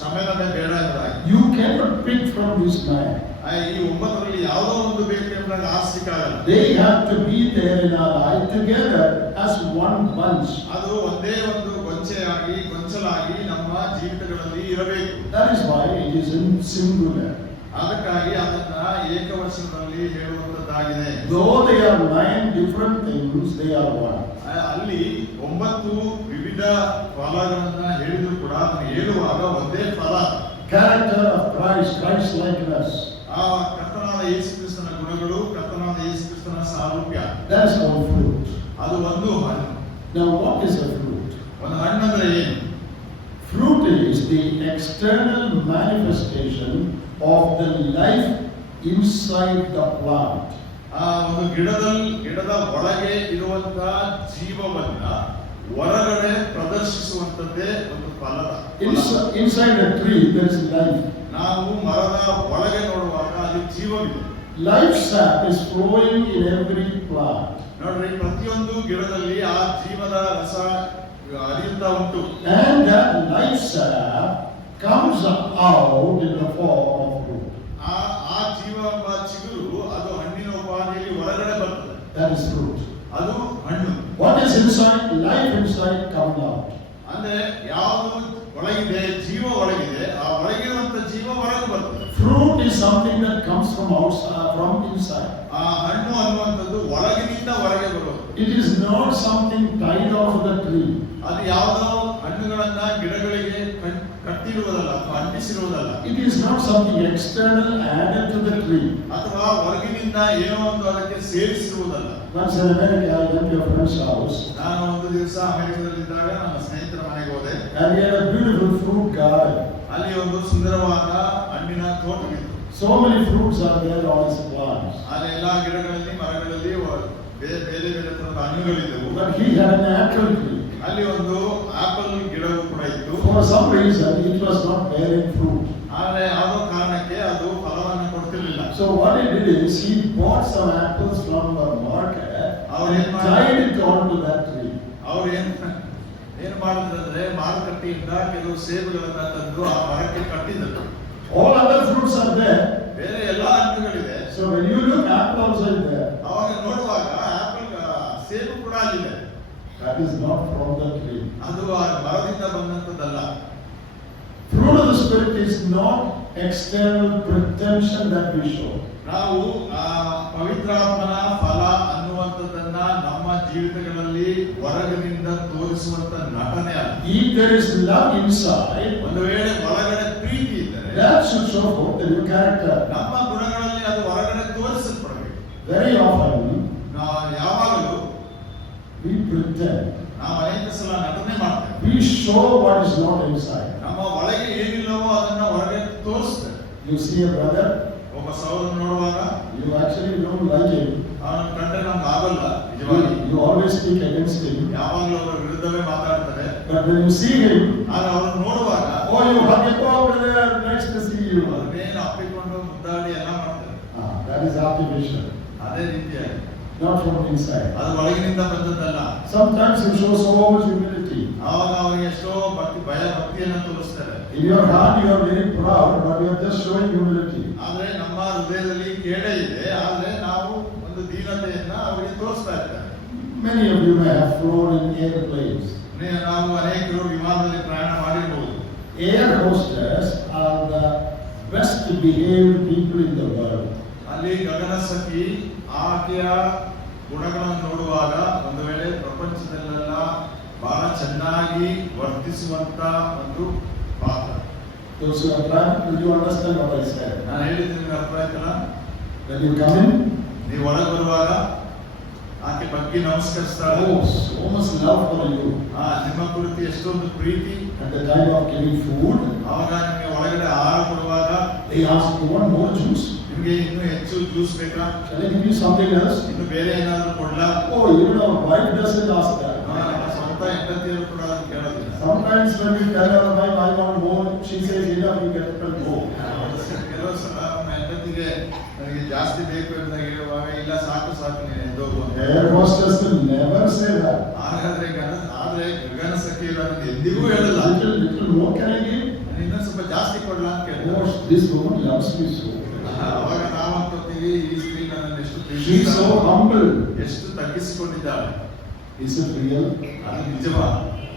ಸಂವೇದನೆ ಬೇಡ ಎಂಬುದಾಗಿ. You cannot pick from this 9. ಈ 9ರಲ್ಲಿ ಯಾವುದೋ ಒಂದು ಬೇಕು ಎಂಬುದಾಗಿ ಆರಿಸಲಿಕ್ಕಾಗಲ್ಲ. They have to be there in our life together as one bunch. ಅದು ಒಂದೇ ಒಂದು ಗೊಂಚಲಾಗಿ ನಮ್ಮ ಜೀವಿತಗಳಲ್ಲಿ ಇರಬೇಕು. That is why it is in singular. ಅದಕ್ಕಾಗಿ ಅದನ್ನ ಏಕವಚನದಲ್ಲಿ ಹೇಳುವಂತದ್ದಾಗಿದೆ. Though they are 9 different things, they are one. ಅಲ್ಲಿ 9 ವಿವಿಧ ಫಲಗಳನ್ನ ಹೇಳಿದ್ರು ಕೂಡ ಅದನ್ನು ಹೇಳುವಾಗ ಒಂದೇ ಫಲ. Character of Christ, Christ likeness. ಆ ಕರ್ತನಾದ ಯೇಸು ಕ್ರಿಸ್ತನ ಗುಣಗಳು, ಕರ್ತನಾದ ಯೇಸು ಕ್ರಿಸ್ತನ ಸಾರೂಪ್ಯ. That is called fruit. ಅದು ಒಂದು ಹಣ್ಣು. Now what is a fruit? ಒಂದು ಹಣ್ಣಂದ್ರೆ ಏನು? Fruit is the external manifestation of the life inside the plant. ಆ ಒಂದು ಗಿಡದ ಒಳಗೆ ಇರುವಂತಹ ಜೀವವನ್ನ ಹೊರಗಡೆ ಪ್ರದರ್ಶಿಸುವಂತದ್ದೇ ಒಂದು ಫಲದ. Inside a tree there is life. ನಾವು ಮರದ ಒಳಗೆ ನೋಡುವಾಗ ಅಲ್ಲಿ ಜೀವವಿದೆ. Life sap is flowing in every plant. ನೋಡ್ರಿ, ಪ್ರತಿಯೊಂದು ಗಿಡದಲ್ಲಿ ಆ ಜೀವದ ರಸ ಹರಿಯುತ್ತಾ ಉಂಟು. And that life sap comes out in the form of fruit. ಆ ಜೀವ ಚಿಗುರು ಅದು ಹಣ್ಣಿನ ಉಪಾಧಿಯಲ್ಲಿ ಹೊರಗಡೆ ಬರ್ತದೆ. That is fruit. ಅದು ಹಣ್ಣು. What is inside? Life inside comes out. ಅಂದ್ರೆ ಯಾವುದು ಒಳಗಿದೆ, ಜೀವ ಒಳಗಿದೆ, ಆ ಒಳಗಿರುವಂತ ಜೀವ ಹೊರಗೆ ಬರ್ತದೆ. Fruit is something that comes from outside, from inside. ಆ ಹಣ್ಣು ಅನ್ನುವಂಥದ್ದು ಒಳಗಿನಿಂದ ಹೊರಗೆ ಬರೋದು. It is not something tied off the tree. ಅದು ಯಾವುದೋ ಹಣ್ಣುಗಳನ್ನ ಗಿಡಗಳಿಗೆ ಕಟ್ಟಿರುವುದಲ್ಲ ಅಥವಾ ಅಂಟಿಸಿರುವುದಲ್ಲ. It is not something external added to the tree. ಅಥವಾ ಹೊರಗಿನಿಂದ ಏನೋ ಒಂದು ಅದಕ್ಕೆ ಸೇರಿಸಿರುವುದಲ್ಲ. Once in America, I went to a friend's house. ನಾನು ಒಂದು ದಿವಸ ಅಮೆರಿಕದಲ್ಲಿದ್ದಾಗ ನನ್ನ ಸ್ನೇಹಿತರ ಮನೆಗೆ ಹೋದೆ. And he had a beautiful fruit garden. ಅಲ್ಲಿ ಒಂದು ಸುಂದರವಾದ ಹಣ್ಣಿನ ತೋಟವಿತ್ತು. So many fruits are there on his plants. ಅಲ್ಲಿ ಎಲ್ಲಾ ಗಿಡಗಳಲ್ಲಿ, ಮರಗಳಲ್ಲಿ ಬೇರೆ ಬೇರೆ ತರದ ಹಣ್ಣುಗಳಿದ್ದವು. But he had an apple tree. ಅಲ್ಲಿ ಒಂದು ಆಪಲ್ ಗಿಡವು ಕೂಡ ಇತ್ತು. For some reason, it was not bearing fruit. ಆದರೆ ಯಾವುದೋ ಕಾರಣಕ್ಕೆ ಅದು ಫಲವನ್ನು ಕೊಡ್ತಿರ್ಲಿಲ್ಲ. So what he did is he bought some apples from the market and tied it onto that tree. ಅವ್ರು ಏನು ಮಾಡಿದ್ರಂದ್ರೆ ಮಾರುಕಟ್ಟೆಯಿಂದ ಕೆಲವು ಸೇಬುಗಳನ್ನ ತಂದು ಆ ಮರಕ್ಕೆ ಕಟ್ಟಿದ್ರು. All other fruits are there. ಬೇರೆ ಎಲ್ಲಾ ಹಣ್ಣುಗಳಿದೆ. So when you look, apple also is there. ಅವಾಗ ನೋಡುವಾಗ ಆಪಲ್ ಸೇಬು ಕೂಡ ಅಲ್ಲಿದೆ. That is not from the tree. ಅದು ಆ ಮರದಿಂದ ಬಂದಂತದ್ದಲ್ಲ. Fruit of the Spirit is not external pretension that we show. ನಾವು ಪವಿತ್ರಾತ್ಮನ ಫಲ ಅನ್ನುವಂಥದ್ದನ್ನ ನಮ್ಮ ಜೀವಿತಗಳಲ್ಲಿ ಹೊರಗಿನಿಂದ ತೋರಿಸುವಂತ ನಟನೆ ಅಲ್ಲ. If there is love inside, ಒಂದು ವೇಳೆ ಒಳಗಡೆ ಪ್ರೀತಿ ಇದ್ದರೆ that should show forth the new character. ನಮ್ಮ ಗುಣಗಳಲ್ಲಿ ಅದು ಹೊರಗಡೆ ತೋರಿಸಲ್ಪಡಬೇಕು. Very often, ನಾವು ಯಾವಾಗಲೂ we pretend. ನಾವು ಅನೇಕ ಸಲ ನಟನೆ ಮಾಡ್ತೇವೆ. We show what is not inside. ನಮ್ಮ ಒಳಗೆ ಏನಿಲ್ಲವೋ ಅದನ್ನ ಹೊರಗೆ ತೋರಿಸ್ತೇವೆ. You see a brother, ಒಬ್ಬ ಸಹೋದರನ ನೋಡುವಾಗ you actually don't like him. ಅವನ ಕಂಡ್ರೆ ನಮ್ಗೆ ಆಗಲ್ಲ ನಿಜವಾಗಿ. You always speak against him. ಯಾವಾಗಲೂ ಅವರ ವಿರುದ್ಧವೇ ಮಾತಾಡ್ತಾರೆ. But when you see him, ಆಗ ಅವ್ರನ್ನ ನೋಡುವಾಗ oh, you hug him, oh brother, nice to see you. ಅವ್ರನ್ನೇನು ಅಪ್ಪಿಕೊಂಡು ಮುದ್ದಾಡಿ ಎಲ್ಲ ಮಾಡ್ತಾರೆ. That is artificial. ಅದೇ ರೀತಿಯಾಗಿ Not from inside. ಅದು ಒಳಗಿನಿಂದ ಬಂದದ್ದಲ್ಲ. Sometimes you show so much humility. ಆವಾಗ ಅವರಿಗೆ ಎಷ್ಟೋ ಭಕ್ತಿಯನ್ನು ತೋರಿಸ್ತಾರೆ. In your heart you are very proud, but you are just showing humility. ಆದ್ರೆ ನಮ್ಮ ಹೃದಯದಲ್ಲಿ ಕೇಡೆ ಇದೆ, ಆದ್ರೆ ನಾವು ಒಂದು ದೀನತೆಯನ್ನ ಅವರಿಗೆ ತೋರಿಸ್ತಾ ಇರ್ತೇವೆ. Many of you may have flown in airplanes. ನಾವು ಅನೇಕರು ವಿಮಾನದಲ್ಲಿ ಪ್ರಯಾಣ ಮಾಡಿರಬಹುದು. Air hostess are the best behaved people in the world. ಅಲ್ಲಿ ಗಗನಸಖಿ ಆಕೆಯ ಗುಣಗಳನ್ನು ನೋಡುವಾಗ ಒಂದು ವೇಳೆ ಪ್ರಪಂಚದಲ್ಲೆಲ್ಲ ಬಹಳ ಚೆನ್ನಾಗಿ ವರ್ತಿಸುವಂತ ಒಂದು ಪಾತ್ರ. Those who are blind, will you understand what I said? ನಾನು ಹೇಳಿದ್ದೀನಿ, ನಿಮ್ಗೆ ಅರ್ಥ ಆಯ್ತಲ್ಲ? When you come in, ನೀವು ಒಳಗೆ ಬರುವಾಗ ಆಕೆ ಬಗ್ಗೆ ನಮಸ್ಕರಿಸ್ತಾಳೆ. oh, so much love for you. ನಿಮ್ಮ ಕುರಿತು ಎಷ್ಟೊಂದು ಪ್ರೀತಿ. At the time of giving food, ಆವಾಗ ನಿಮಗೆ ಒಳಗಡೆ ಆಹಾರ ಕೊಡುವಾಗ they ask you, want more juice? ನಿಮಗೆ ಇನ್ನೂ ಹೆಚ್ಚು ಜ್ಯೂಸ್ ಬೇಕಾ? Shall I give you something else? ಇನ್ನು ಬೇರೆ ಏನಾದರೂ ಕೊಡ್ಲಾ? Oh, even our wife doesn't ask that. ನಮ್ಮ ಸ್ವಂತ ಹೆಂಡತಿಯರು ಕೂಡ ಅದನ್ನು ಕೇಳೋದಿಲ್ಲ. Sometimes when we tell our wife, I want more, she says, enough, you get to go. ಕೆಲವು ಸಲ ನಮ್ಮ ಹೆಂಡತಿಗೆ ನನಗೆ ಜಾಸ್ತಿ ಬೇಕು ಅಂತ ಹೇಳುವಾಗ ಇಲ್ಲ ಸಾಕು ಸಾಕು ನೀನು ಎದ್ದೋಗು ಅಂತ. Air hostess will never say that. ಆದ್ರೆ ಗಗನಸಖಿಯರು ಅದನ್ನು ಎಂದಿಗೂ ಹೇಳಲ್ಲ. Little more can I give? ಇನ್ನೊಂದು ಸ್ವಲ್ಪ ಜಾಸ್ತಿ ಕೊಡ್ಲಾ ಅಂತ ಕೇಳ್ತಾರೆ. Oh, this woman loves me so. ಅವಾಗ ನಾವು ಅನ್ಕೋತೀವಿ ಈ ಸ್ತ್ರೀ ನನ್ನನ್ನು ಎಷ್ಟು She is so humble. ಎಷ್ಟು ತಗ್ಗಿಸಿಕೊಂಡಿದ್ದಾಳೆ. Is it real? ಅದು ನಿಜವಾ?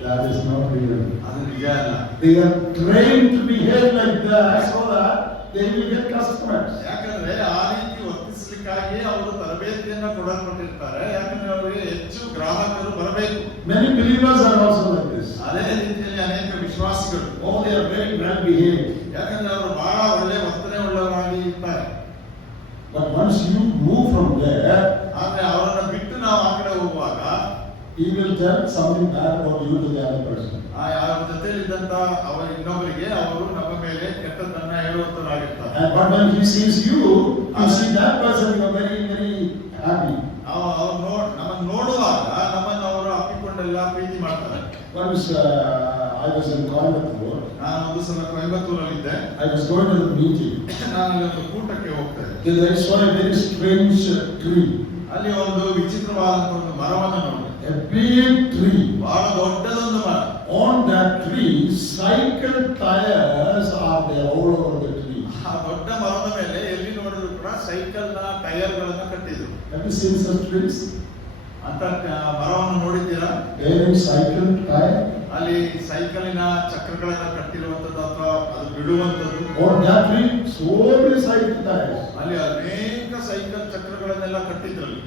That is not real. ಅದು ನಿಜ ಅಲ್ಲ. They are trained to behave like that so that they will get customers. ಯಾಕಂದ್ರೆ ಆ ರೀತಿ ವರ್ತಿಸ್ಲಿಕ್ಕಾಗಿ ಅವರು ತರಬೇತಿಯನ್ನ ಕೊಡಲ್ಪಟ್ಟಿರ್ತಾರೆ. ಯಾಕಂದ್ರೆ ಅವರಿಗೆ ಹೆಚ್ಚು ಗ್ರಾಹಕರು ಬರಬೇಕು. Many believers are also like this. ಅದೇ ರೀತಿಯಲ್ಲಿ ಅನೇಕ ವಿಶ್ವಾಸಿಗಳು Oh, they are very well behaved. ಯಾಕಂದ್ರೆ ಅವರು ಬಹಳ ಒಳ್ಳೆ ವರ್ತನೆ ಉಳ್ಳವರಾಗಿ ಇರ್ತಾರೆ. But once you move from there, ಆದ್ರೆ ಅವರನ್ನ ಬಿಟ್ಟು ನಾವು ಆ ಕಡೆ ಹೋಗುವಾಗ he will tell something bad about you to the other person. ಅವರ ಜೊತೆಲಿದ್ದಂತ ಅವರ ಇನ್ನೊಬ್ಬರಿಗೆ ಅವರು ನಮ್ಮ ಮೇಲೆ ಕೆಟ್ಟದ್ದನ್ನ ಹೇಳುವಂತರಾಗಿರ್ತಾರೆ. And but when he sees you, you see that person, you are very, very happy. ನಮ್ಮನ್ನು ನೋಡುವಾಗ ನಮ್ಮನ್ನು ಅವರು ಅಪ್ಪಿಕೊಂಡೆಲ್ಲ ಪ್ರೀತಿ ಮಾಡ್ತಾರೆ. Once I was in Coimbatore. ನಾನು ಒಂದು ಸಲ ಕೊಯಂಬತ್ತೂರಲ್ಲಿದ್ದೆ. I was going to the meeting. ನಾನು ಒಂದು ಕೂಟಕ್ಕೆ ಹೋಗ್ತಾ ಇದ್ದೆ. Then I saw a very strange tree. ಅಲ್ಲಿ ಒಂದು ವಿಚಿತ್ರವಾದಂತ ಒಂದು ಮರವನ್ನು ನೋಡಿದೆ. A big tree. ಬಹಳ ದೊಡ್ಡದೊಂದು ಮರ. On that tree, cycle tires are there all over the tree. ಆ ದೊಡ್ಡ ಮರದ ಮೇಲೆ ಎಲ್ಲಿ ನೋಡಿದ್ರು ಕೂಡ ಸೈಕಲ್ ನ ಟೈರ್ ಗಳನ್ನ ಕಟ್ಟಿದ್ರು. Have you seen such trees? ಅಂತ ಮರವನ್ನು ನೋಡಿದ್ದೀರಾ? Bearing cycle tire. ಅಲ್ಲಿ ಸೈಕಲಿನ ಚಕ್ರಗಳನ್ನ ಕಟ್ಟಿರುವಂತದ್ದು ಅಥವಾ ಅದು ಬಿಡುವಂತದ್ದು. On that tree, so many cycle tires. ಅಲ್ಲಿ ಅನೇಕ cycle ಚಕ್ರಗಳನ್ನೆಲ್ಲ ಕಟ್ಟಿದ್ರಲ್ಲಿ.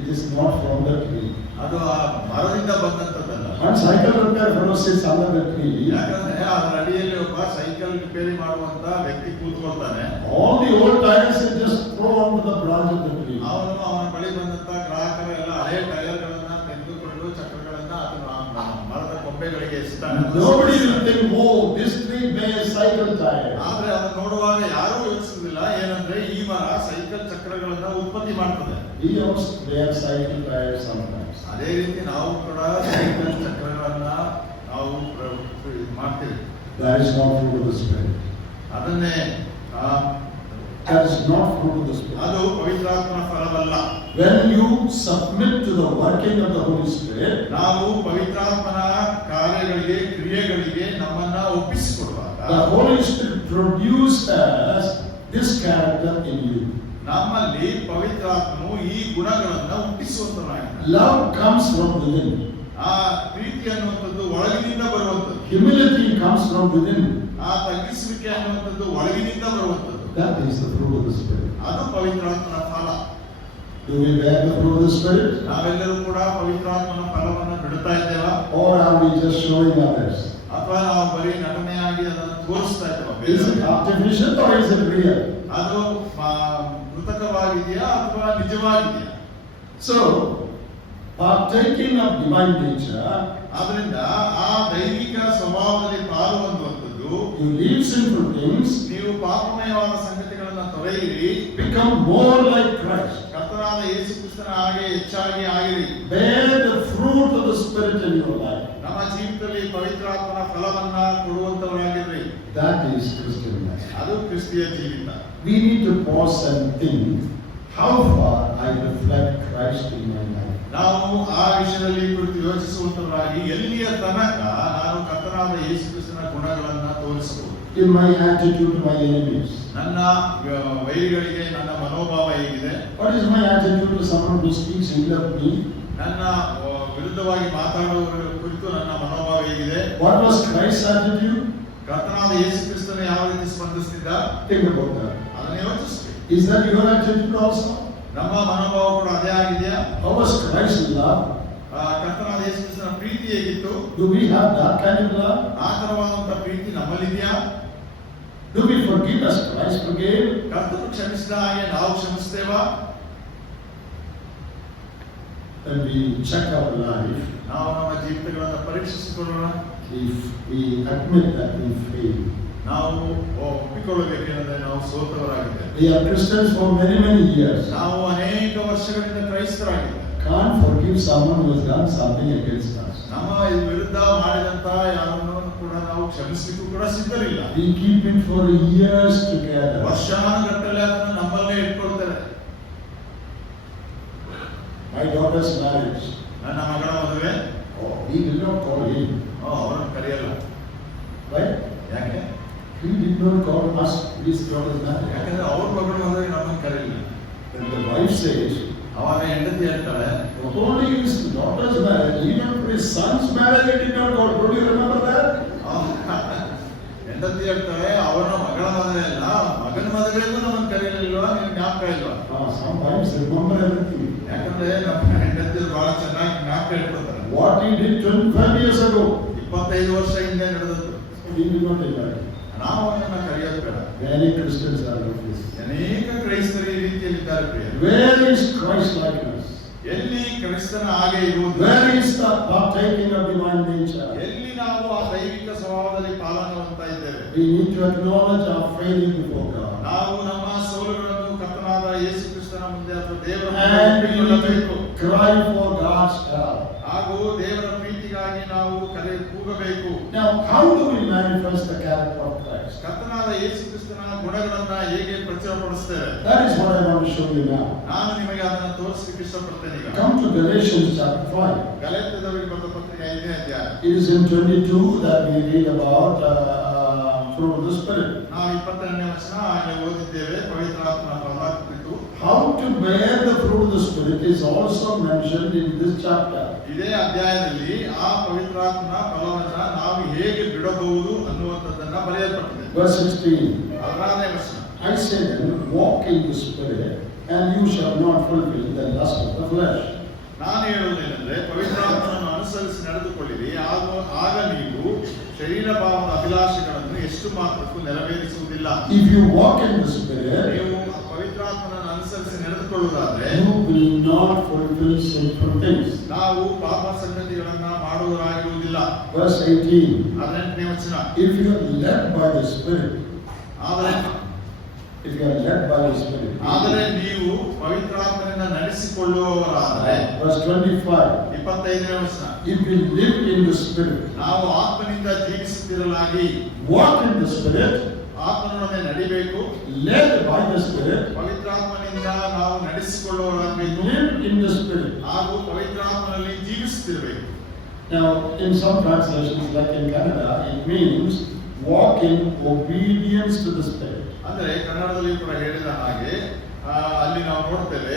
It is not from the tree. ಅದು ಆ ಮರದಿಂದ ಬಂದಂತದ್ದಲ್ಲ. One cycle repair fellow sits under the tree. ಯಾಕಂದ್ರೆ ಅದರ ಅಡಿಯಲ್ಲಿ ಒಬ್ಬ ಸೈಕಲ್ ರಿಪೇರಿ ಮಾಡುವಂತ ವ್ಯಕ್ತಿ ಕೂತ್ಕೊಳ್ತಾನೆ. All the old tires are just thrown onto the branch of the tree. ಅವನ ಬಳಿ ಬಂದಂತ ಗ್ರಾಹಕರೆಲ್ಲ ಹಳೆ ಟೈರ್ ಗಳನ್ನ ತೆಗೆದುಕೊಂಡು ಚಕ್ರಗಳನ್ನ ಅದನ್ನ ಮರದ ಕೊಂಬೆಗಳಿಗೆ ಎಸ್ತಾನೆ. Nobody will think, oh, this tree bears cycle tires. ಆದ್ರೆ ಅದನ್ನ ನೋಡುವಾಗ ಯಾರೂ ಯೋಚಿಸುವುದಿಲ್ಲ ಏನಂದ್ರೆ ಈ ಮರ ಸೈಕಲ್ ಚಕ್ರಗಳನ್ನ ಉತ್ಪತ್ತಿ ಮಾಡ್ತದೆ. We also bear cycle tires sometimes. ಅದೇ ರೀತಿ ನಾವು ಕೂಡ ಸೈಕಲ್ ಚಕ್ರಗಳನ್ನ ನಾವು ಮಾಡ್ತೀವಿ. That is not fruit of the Spirit. ಅದನ್ನೇ That is not fruit of the Spirit. ಅದು ಪವಿತ್ರಾತ್ಮನ ಫಲವಲ್ಲ. When you submit to the working of the Holy Spirit, ನಾವು ಪವಿತ್ರಾತ್ಮನ ಕಾರ್ಯಗಳಿಗೆ ಕ್ರಿಯೆಗಳಿಗೆ ನಮ್ಮನ್ನ ಒಪ್ಪಿಸಿಕೊಡುವಾಗ the Holy Spirit produces this character in you. ನಮ್ಮಲ್ಲಿ ಪವಿತ್ರಾತ್ಮನು ಈ ಗುಣಗಳನ್ನ ಹುಟ್ಟಿಸುವಂತನಾಗಿದ್ದಾನೆ. Love comes from within. ಆ ಪ್ರೀತಿ ಅನ್ನುವಂಥದ್ದು ಒಳಗಿನಿಂದ ಬರುವಂಥದ್ದು. Humility comes from within. ಆ ತಗ್ಗಿಸುವಿಕೆ ಅನ್ನುವಂಥದ್ದು ಒಳಗಿನಿಂದ ಬರುವಂಥದ್ದು. That is the fruit of the Spirit. ಅದು ಪವಿತ್ರಾತ್ಮನ ಫಲ. Do we bear the fruit of the Spirit? ನಾವೆಲ್ಲರೂ ಕೂಡ ಪವಿತ್ರಾತ್ಮನ ಫಲವನ್ನು ಬಿಡುತ್ತಾ ಇದ್ದೇವಾ? Or are we just showing others? ಅಥವಾ ನಾವು ಬರೀ ನಟನೆಯಾಗಿ ಅದನ್ನು ತೋರಿಸ್ತಾ ಇದ್ದೇವಾ? Is it artificial or is it real? ಅದು ಕೃತಕವಾಗಿದೆಯಾ ಅಥವಾ ನಿಜವಾಗಿದೆಯಾ? So, partaking of divine nature, ಆದ್ರಿಂದ ಆ ದೈವಿಕ ಸ್ವಭಾವದಲ್ಲಿ ಪಾಲು ಹೊಂದುವಂಥದ್ದು, you leave sinful things, ನೀವು ಪಾಪಮಯವಾದ ಸಂಗತಿಗಳನ್ನ ತೊರೆಯಿರಿ, become more like Christ. ಕರ್ತನಾದ ಯೇಸು ಕ್ರಿಸ್ತನ ಹಾಗೆ ಹೆಚ್ಚಾಗಿ ಆಗಿರಿ. Bear the fruit of the Spirit in your life. ನಮ್ಮ ಜೀವಿತದಲ್ಲಿ ಪವಿತ್ರಾತ್ಮನ ಫಲವನ್ನ ಕೊಡುವಂತವರಾಗಿರ್ರಿ. That is Christian life. ಅದು ಕ್ರಿಸ್ತಿಯ ಜೀವಿತ. We need to pause and think, how far I reflect Christ in my life. ನಾವು ಆ ವಿಷಯದಲ್ಲಿ ಕುರಿತು ಯೋಚಿಸುವಂತವರಾಗಿ ಎಲ್ಲಿಯ ತನಕ ನಾನು ಕರ್ತನಾದ ಯೇಸು ಕ್ರಿಸ್ತನ ಗುಣಗಳನ್ನ ತೋರಿಸಬಹುದು. In my attitude to my enemies. ನನ್ನ ವೈರಿಗಳಿಗೆ ನನ್ನ ಮನೋಭಾವ ಹೇಗಿದೆ? What is my attitude to someone who speaks ill of me? ನನ್ನ ವಿರುದ್ಧವಾಗಿ ಮಾತಾಡುವವರ ಕುರಿತು ನನ್ನ ಮನೋಭಾವ ಹೇಗಿದೆ? What was Christ's attitude? ಕರ್ತನಾದ ಯೇಸು ಕ್ರಿಸ್ತನು ಯಾವ ರೀತಿ ಸ್ಪಂದಿಸ್ತಿದ್ದ? Think about that. ಅದನ್ನ ಯೋಚಿಸಿ. Is that your attitude also? ನಮ್ಮ ಮನೋಭಾವ ಕೂಡ ಅದೇ ಆಗಿದೆಯಾ? How was Christ's love? ಕರ್ತನಾದ ಯೇಸು ಕ್ರಿಸ್ತನ ಪ್ರೀತಿ ಹೇಗಿತ್ತು? Do we have that kind of love? ಆ ತರವಾದಂತಹ ಪ್ರೀತಿ ನಮ್ಮಲ್ಲಿದೆಯಾ? Do we forgive as Christ forgave? ಕರ್ತನು ಕ್ಷಮಿಸಿದ ಹಾಗೆ ನಾವು ಕ್ಷಮಿಸ್ತೇವಾ? When we check our life, ನಾವು ನಮ್ಮ ಜೀವಿತಗಳನ್ನು ಪರೀಕ್ಷಿಸಿಕೊಳ್ಳೋಣ. if we admit that we fail, ನಾವು ಒಪ್ಪಿಕೊಳ್ಳಬೇಕೆಂದರೆ ನಾವು ಸೋತವರಾಗಿದ್ದೇವೆ. we are Christians for many, many years. ನಾವು ಅನೇಕ ವರ್ಷಗಳಿಂದ ಕ್ರೈಸ್ತರಾಗಿದ್ದೇವೆ. Can't forgive someone who has done something against us. ನಮ್ಮ ವಿರುದ್ಧ ಮಾಡಿದಂತ ಯಾರನ್ನು ಕೂಡ ನಾವು ಕ್ಷಮಿಸಲಿಕ್ಕೂ ಕೂಡ ಸಿದ್ಧರಿಲ್ಲ. We keep it for years together. ವರ್ಷಾನುಗಟ್ಟಲೆ ಅದನ್ನು ನಮ್ಮಲ್ಲೇ ಇಟ್ಕೊಳ್ತಾರೆ. My daughter's marriage. ನನ್ನ ಮಗಳ ಮದುವೆ. Oh, we will not call him. ಅವರನ್ನು ಕರೆಯಲ್ಲ. Right? ಯಾಕೆ? He did not call us, his daughter's marriage. ಯಾಕಂದ್ರೆ ಅವ್ರ ಮಗಳು ಮದುವೆ ನಮ್ಮನ್ನು ಕರೀಲಿಲ್ಲ. And the wife says, ಅವಾಗ ಹೆಂಡತಿ ಹೇಳ್ತಾಳೆ, not only his daughter's marriage, even for his son's marriage, he did not go. Don't you remember that? ಹೆಂಡತಿ ಹೇಳ್ತಾಳೆ, ಅವನ ಮಗಳ ಮದುವೆ ಅಲ್ಲ, ಮಗನ ಮದುವೆಗೂ ನಮ್ಮನ್ನು ಕರೀಲಿಲ್ವಾ, ನಿಮ್ಗೆ ಜ್ಞಾಪಕ ಇಲ್ವಾ? Some wives remember everything. ಯಾಕಂದ್ರೆ ನಮ್ಮ ಹೆಂಡತಿ ಬಹಳ ಚೆನ್ನಾಗಿ ಜ್ಞಾಪಕ ಇಟ್ಕೊಳ್ತಾರೆ. What he did 25 years ago. 25 ವರ್ಷ ಹಿಂದೆ ನಡೆದದ್ದು. He did not invite. ನಾವು ಅವನನ್ನ ಕರೆಯೋದು ಬೇಡ. Many Christians are like this. ಅನೇಕ ಕ್ರೈಸ್ತರು ಈ ರೀತಿಯಲ್ಲಿ ಇದ್ದಾರೆ ಪ್ರಿಯ. Where is Christ likeness? ಎಲ್ಲಿ ಕ್ರಿಸ್ತನ ಹಾಗೆ ಇರುವುದು? Where is the partaking of divine nature? ಎಲ್ಲಿ ನಾವು ಆ ದೈವಿಕ ಸ್ವಭಾವದಲ್ಲಿ ಪಾಲನೆ ಇದ್ದೇವೆ? We need to acknowledge our failure before God. ನಾವು ನಮ್ಮ ಸೋಲುಗಳನ್ನು ಕರ್ತನಾದ ಯೇಸು ಕ್ರಿಸ್ತನ ಮುಂದೆ ಅಥವಾ ದೇವರ And we ಮುಂದೆ need to cry for God's help. ಹಾಗೂ ದೇವರ ಪ್ರೀತಿಗಾಗಿ ನಾವು ಕೂಗಬೇಕು. Now, how do we manifest the character of Christ? ಕರ್ತನಾದ ಯೇಸು ಕ್ರಿಸ್ತನ ಗುಣಗಳನ್ನ ಹೇಗೆ ಪ್ರಚಾರಪಡಿಸ್ತೇವೆ? That is what I want to show you now. ನಾನು ನಿಮಗೆ ಅದನ್ನು ತೋರಿಸಲಿಕ್ಕೆ ಇಷ್ಟಪಡ್ತೇನೆ ಈಗ. Come to Galatians chapter 5. ಗಲಾತ್ಯದವರಿಗೆ ಬರೆದ ಪತ್ರಿಕೆ 5ನೇ ಅಧ್ಯಾಯ. It is in 22 that we read about fruit of the Spirit. ನಾವು 22ನೇ ವಚನ ಹಾಗೆ ಓದಿದ್ದೇವೆ, ಪವಿತ್ರಾತ್ಮನ ಫಲ ಕುರಿತು. How to bear the fruit of the Spirit is also mentioned in this chapter. ಇದೇ ಅಧ್ಯಾಯದಲ್ಲಿ ಆ ಪವಿತ್ರಾತ್ಮನ ಫಲವನ್ನ ನಾವು ಹೇಗೆ ಬಿಡಬಹುದು ಅನ್ನುವಂಥದ್ದನ್ನ ಬರೆಯಲ್ಪಟ್ಟಿದೆ. Verse 16. 16ನೇ ವಚನ. I say then, walk in the Spirit, and you shall not fulfill the lust of the flesh. ನಾನು ಹೇಳುವುದೇನೆಂದ್ರೆ, ಪವಿತ್ರಾತ್ಮನನ್ನು ಅನುಸರಿಸಿ ನಡೆದುಕೊಳ್ಳಿರಿ, ಆಗ ನೀವು ಶರೀರ ಭಾವದ ಅಭಿಲಾಷೆಗಳನ್ನು ಎಷ್ಟು ಮಾತ್ರಕ್ಕೂ ನೆರವೇರಿಸುವುದಿಲ್ಲ. If you walk in the Spirit, ನೀವು ಪವಿತ್ರಾತ್ಮನನ್ನು ಅನುಸರಿಸಿ ನಡೆದುಕೊಳ್ಳುವುದಾದ್ರೆ you will not fulfill sinful things. ನಾವು ಪಾಪ ಸಂಗತಿಗಳನ್ನ ಮಾಡುವರಾಗಿರುವುದಿಲ್ಲ. Verse 18. 18ನೇ ವಚನ. If you are led by the Spirit, ಆದರೆ ನೀವು ಪವಿತ್ರಾತ್ಮನಿಂದ ನಡೆಸಿಕೊಳ್ಳುವವರಾದರೆ. Verse 25. 25ನೇ ವಚನ. If we live in the Spirit, ನಾವು ಆತ್ಮನಿಂದ ಜೀವಿಸುತ್ತಿರಲಾಗಿ walk in the Spirit, ಆತ್ಮನೊಡನೆ ನಡಿಬೇಕು, led by the Spirit, ಪವಿತ್ರಾತ್ಮನಿಂದ ನಾವು ನಡೆಸಿಕೊಳ್ಳುವವರಾಗಬೇಕು, live in the Spirit. ಹಾಗೂ ಪವಿತ್ರಾತ್ಮನಲ್ಲಿ ಜೀವಿಸುತ್ತಿರಬೇಕು. Now, in some translations, like in Canada, it means walk in obedience to the Spirit. ಅಂದ್ರೆ ಕನ್ನಡದಲ್ಲಿ ಕೂಡ ಹೇಳಿದ ಹಾಗೆ ಅಲ್ಲಿ ನಾವು ನೋಡ್ತೇವೆ,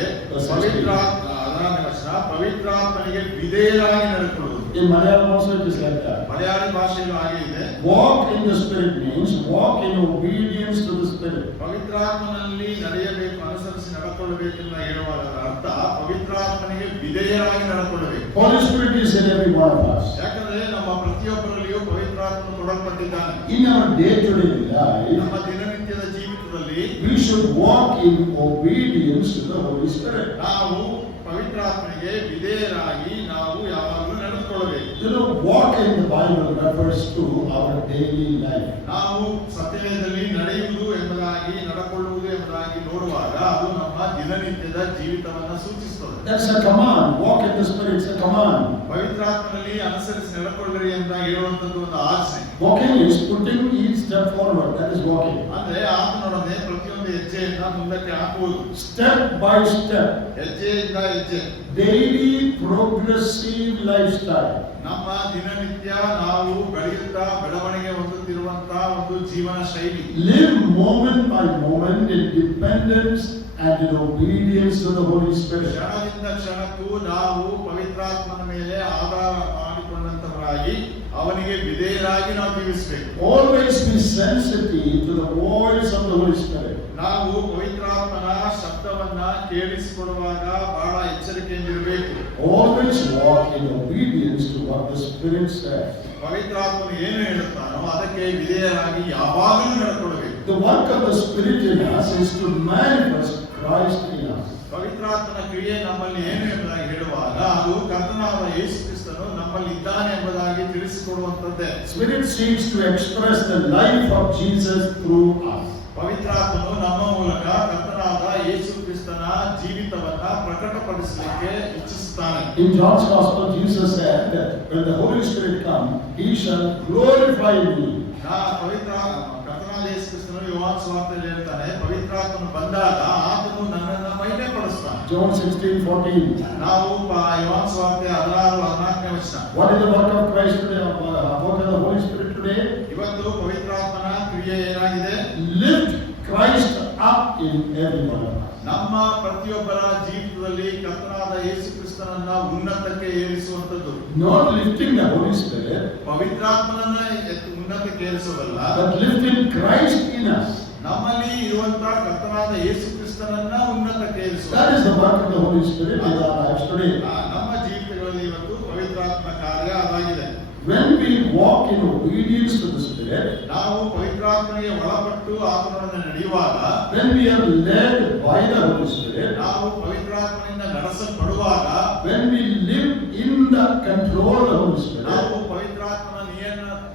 ಪವಿತ್ರಾತ್ಮನಿಗೆ ವಿಧೇಯರಾಗಿ ನಡೆದುಕೊಳ್ಳುವುದು. In Malayalam also it is like that. Malayali ಭಾಷೆಯಲ್ಲೂ ಹಾಗೆ ಇದೆ. Walk in the Spirit means walk in obedience to the Spirit. ಪವಿತ್ರಾತ್ಮನಲ್ಲಿ ನಡೆಯಬೇಕು, ಅನುಸರಿಸಿ ನಡೆದುಕೊಳ್ಳಬೇಕೆಂದು ಹೇಳುವಾಗ ಅರ್ಥ ಪವಿತ್ರಾತ್ಮನಿಗೆ ವಿಧೇಯರಾಗಿ ನಡೆದುಕೊಳ್ಳಬೇಕು. Holy Spirit is in every one of us. ಯಾಕಂದ್ರೆ ನಮ್ಮ ಪ್ರತಿಯೊಬ್ಬರಲ್ಲಿಯೂ ಪವಿತ್ರಾತ್ಮನು ಕೊಡಲ್ಪಟ್ಟಿದ್ದಾನೆ. In our day-to-day life, ನಮ್ಮ ದಿನನಿತ್ಯದ ಜೀವಿತದಲ್ಲಿ we should walk in obedience to the Holy Spirit. ನಾವು ಪವಿತ್ರಾತ್ಮನಿಗೆ ವಿಧೇಯರಾಗಿ ನಾವು ಯಾವಾಗಲೂ ನಡೆದುಕೊಳ್ಳಬೇಕು. You know, walk in the Bible refers to our daily life. ನಾವು ಸತ್ಯವೇದದಲ್ಲಿ ನಡೆಯುವುದು ಎಂಬುದಾಗಿ, ನಡೆಕೊಳ್ಳುವುದು ಎಂಬುದಾಗಿ ನೋಡುವಾಗ ಅದು ನಮ್ಮ ದಿನನಿತ್ಯದ ಜೀವಿತವನ್ನ ಸೂಚಿಸುತ್ತದೆ. That's a command. Walk in the Spirit is a command. ಪವಿತ್ರಾತ್ಮನಲ್ಲಿ ಅನುಸರಿಸಿ ನಡೆಕೊಳ್ಳಿರಿ ಅಂತ ಹೇಳುವಂತದ್ದು ಒಂದು ಆಜ್ಞೆ. Walking is putting each step forward. That is walking. ಅಂದ್ರೆ ಆತನೊಡನೆ ಪ್ರತಿಯೊಂದು ಹೆಜ್ಜೆಯನ್ನ ಮುಂದಕ್ಕೆ ಹಾಕುವುದು. Step by step. ಹೆಜ್ಜೆಯಿಂದ ಹೆಜ್ಜೆ. Daily progressive lifestyle. ನಮ್ಮ ದಿನನಿತ್ಯ ನಾವು ಬೆಳವಣಿಗೆ ಹೊಂದುತ್ತಿರುವಂತಹ ಒಂದು ಜೀವನ ಶೈಲಿ. Live moment by moment in dependence and in obedience to the Holy Spirit. ಕ್ಷಣದಿಂದ ಕ್ಷಣಕ್ಕೂ ನಾವು ಪವಿತ್ರಾತ್ಮನ ಮೇಲೆ ಆಧಾರ ಮಾಡಿಕೊಂಡಂತವರಾಗಿ ಅವನಿಗೆ ವಿಧೇಯರಾಗಿ ನಾವು ಜೀವಿಸಬೇಕು. Always be sensitive to the voice of the Holy Spirit. ನಾವು ಪವಿತ್ರಾತ್ಮನ ಶಬ್ದವನ್ನ ಕೇಳಿಸಿಕೊಳ್ಳುವಾಗ ಬಹಳ ಎಚ್ಚರಿಕೆಯಿಂದಿರಬೇಕು. Always walk in obedience to what the Spirit says. ಪವಿತ್ರಾತ್ಮನು ಏನು ಹೇಳುತ್ತಾನೋ ಅದಕ್ಕೆ ವಿಧೇಯರಾಗಿ ಯಾವಾಗಲೂ ನಡೆದುಕೊಳ್ಳಬೇಕು. The work of the Spirit in us is to manifest Christ in us. ಪವಿತ್ರಾತ್ಮನ ಕ್ರಿಯೆ ನಮ್ಮಲ್ಲಿ ಏನು ಎಂಬುದಾಗಿ ಹೇಳುವಾಗ ಅದು ಕರ್ತನಾದ ಯೇಸು ಕ್ರಿಸ್ತನು ನಮ್ಮಲ್ಲಿ ಇದ್ದಾನೆ ಎಂಬುದಾಗಿ ತಿಳಿಸಿಕೊಡುವಂತದ್ದೇ. Spirit seeks to express the life of Jesus through us. ಪವಿತ್ರಾತ್ಮನು ನಮ್ಮ ಮೂಲಕ ಕರ್ತನಾದ ಯೇಸು ಕ್ರಿಸ್ತನ ಜೀವಿತವನ್ನ ಪ್ರಕಟಪಡಿಸಲಿಕ್ಕೆ ಇಚ್ಛಿಸುತ್ತಾನೆ. In John's Gospel, Jesus said that when the Holy Spirit comes, He shall glorify me. ಕರ್ತನಾದ ಯೇಸು ಕ್ರಿಸ್ತನು ಯೋಹಾನ ಸುವಾರ್ತೆಯಲ್ಲಿ ಹೇಳ್ತಾನೆ, ಪವಿತ್ರಾತ್ಮನು ಬಂದಾಗ ಆತನು ನನ್ನನ್ನು ಮಹಿಮೆ ಪಡಿಸುತ್ತಾನೆ. John 16:14. ನಾವು ಯೋಹಾನ ಸುವಾರ್ತೆ 16:14 ವಚನ. What is the work of Christ today? What is the Holy Spirit today? today? ಇವತ್ತು ಪವಿತ್ರಾತ್ಮನ ಕ್ರಿಯೆ ಏನಾಗಿದೆ? Lift Christ up in every one of us. ನಮ್ಮ ಪ್ರತಿಯೊಬ್ಬರ ಜೀವಿತದಲ್ಲಿ ಕರ್ತನಾದ ಯೇಸು ಕ್ರಿಸ್ತನನ್ನ ಉನ್ನತಕ್ಕೆ ಏರಿಸುವಂತದ್ದು. Not lifting the Holy Spirit, ಪವಿತ್ರಾತ್ಮನನ್ನ ಉನ್ನತಕ್ಕೆ ಏರಿಸೋದಲ್ಲ, but lifting Christ in us. ನಮ್ಮಲ್ಲಿ ಇರುವಂತಹ ಕರ್ತನಾದ ಯೇಸು ಕ್ರಿಸ್ತನನ್ನ ಉನ್ನತಕ್ಕೆ ಏರಿಸುವುದು. That is the work of the Holy Spirit in our lives today. ನಮ್ಮ ಜೀವಿತಗಳಲ್ಲಿ ಇವತ್ತು ಪವಿತ್ರಾತ್ಮ ಕಾರ್ಯ ಅದಾಗಿದೆ. When we walk in obedience to the Spirit, ನಾವು ಪವಿತ್ರಾತ್ಮನಿಗೆ ಒಳಪಟ್ಟು ಆತನೊಡನೆ ನಡೆಯುವಾಗ, when we are led by the Holy Spirit, ನಾವು ಪವಿತ್ರಾತ್ಮನಿಂದ ನಡೆಸಲ್ಪಡುವಾಗ, when we live in the control of the Holy Spirit, ನಾವು ಪವಿತ್ರಾತ್ಮನ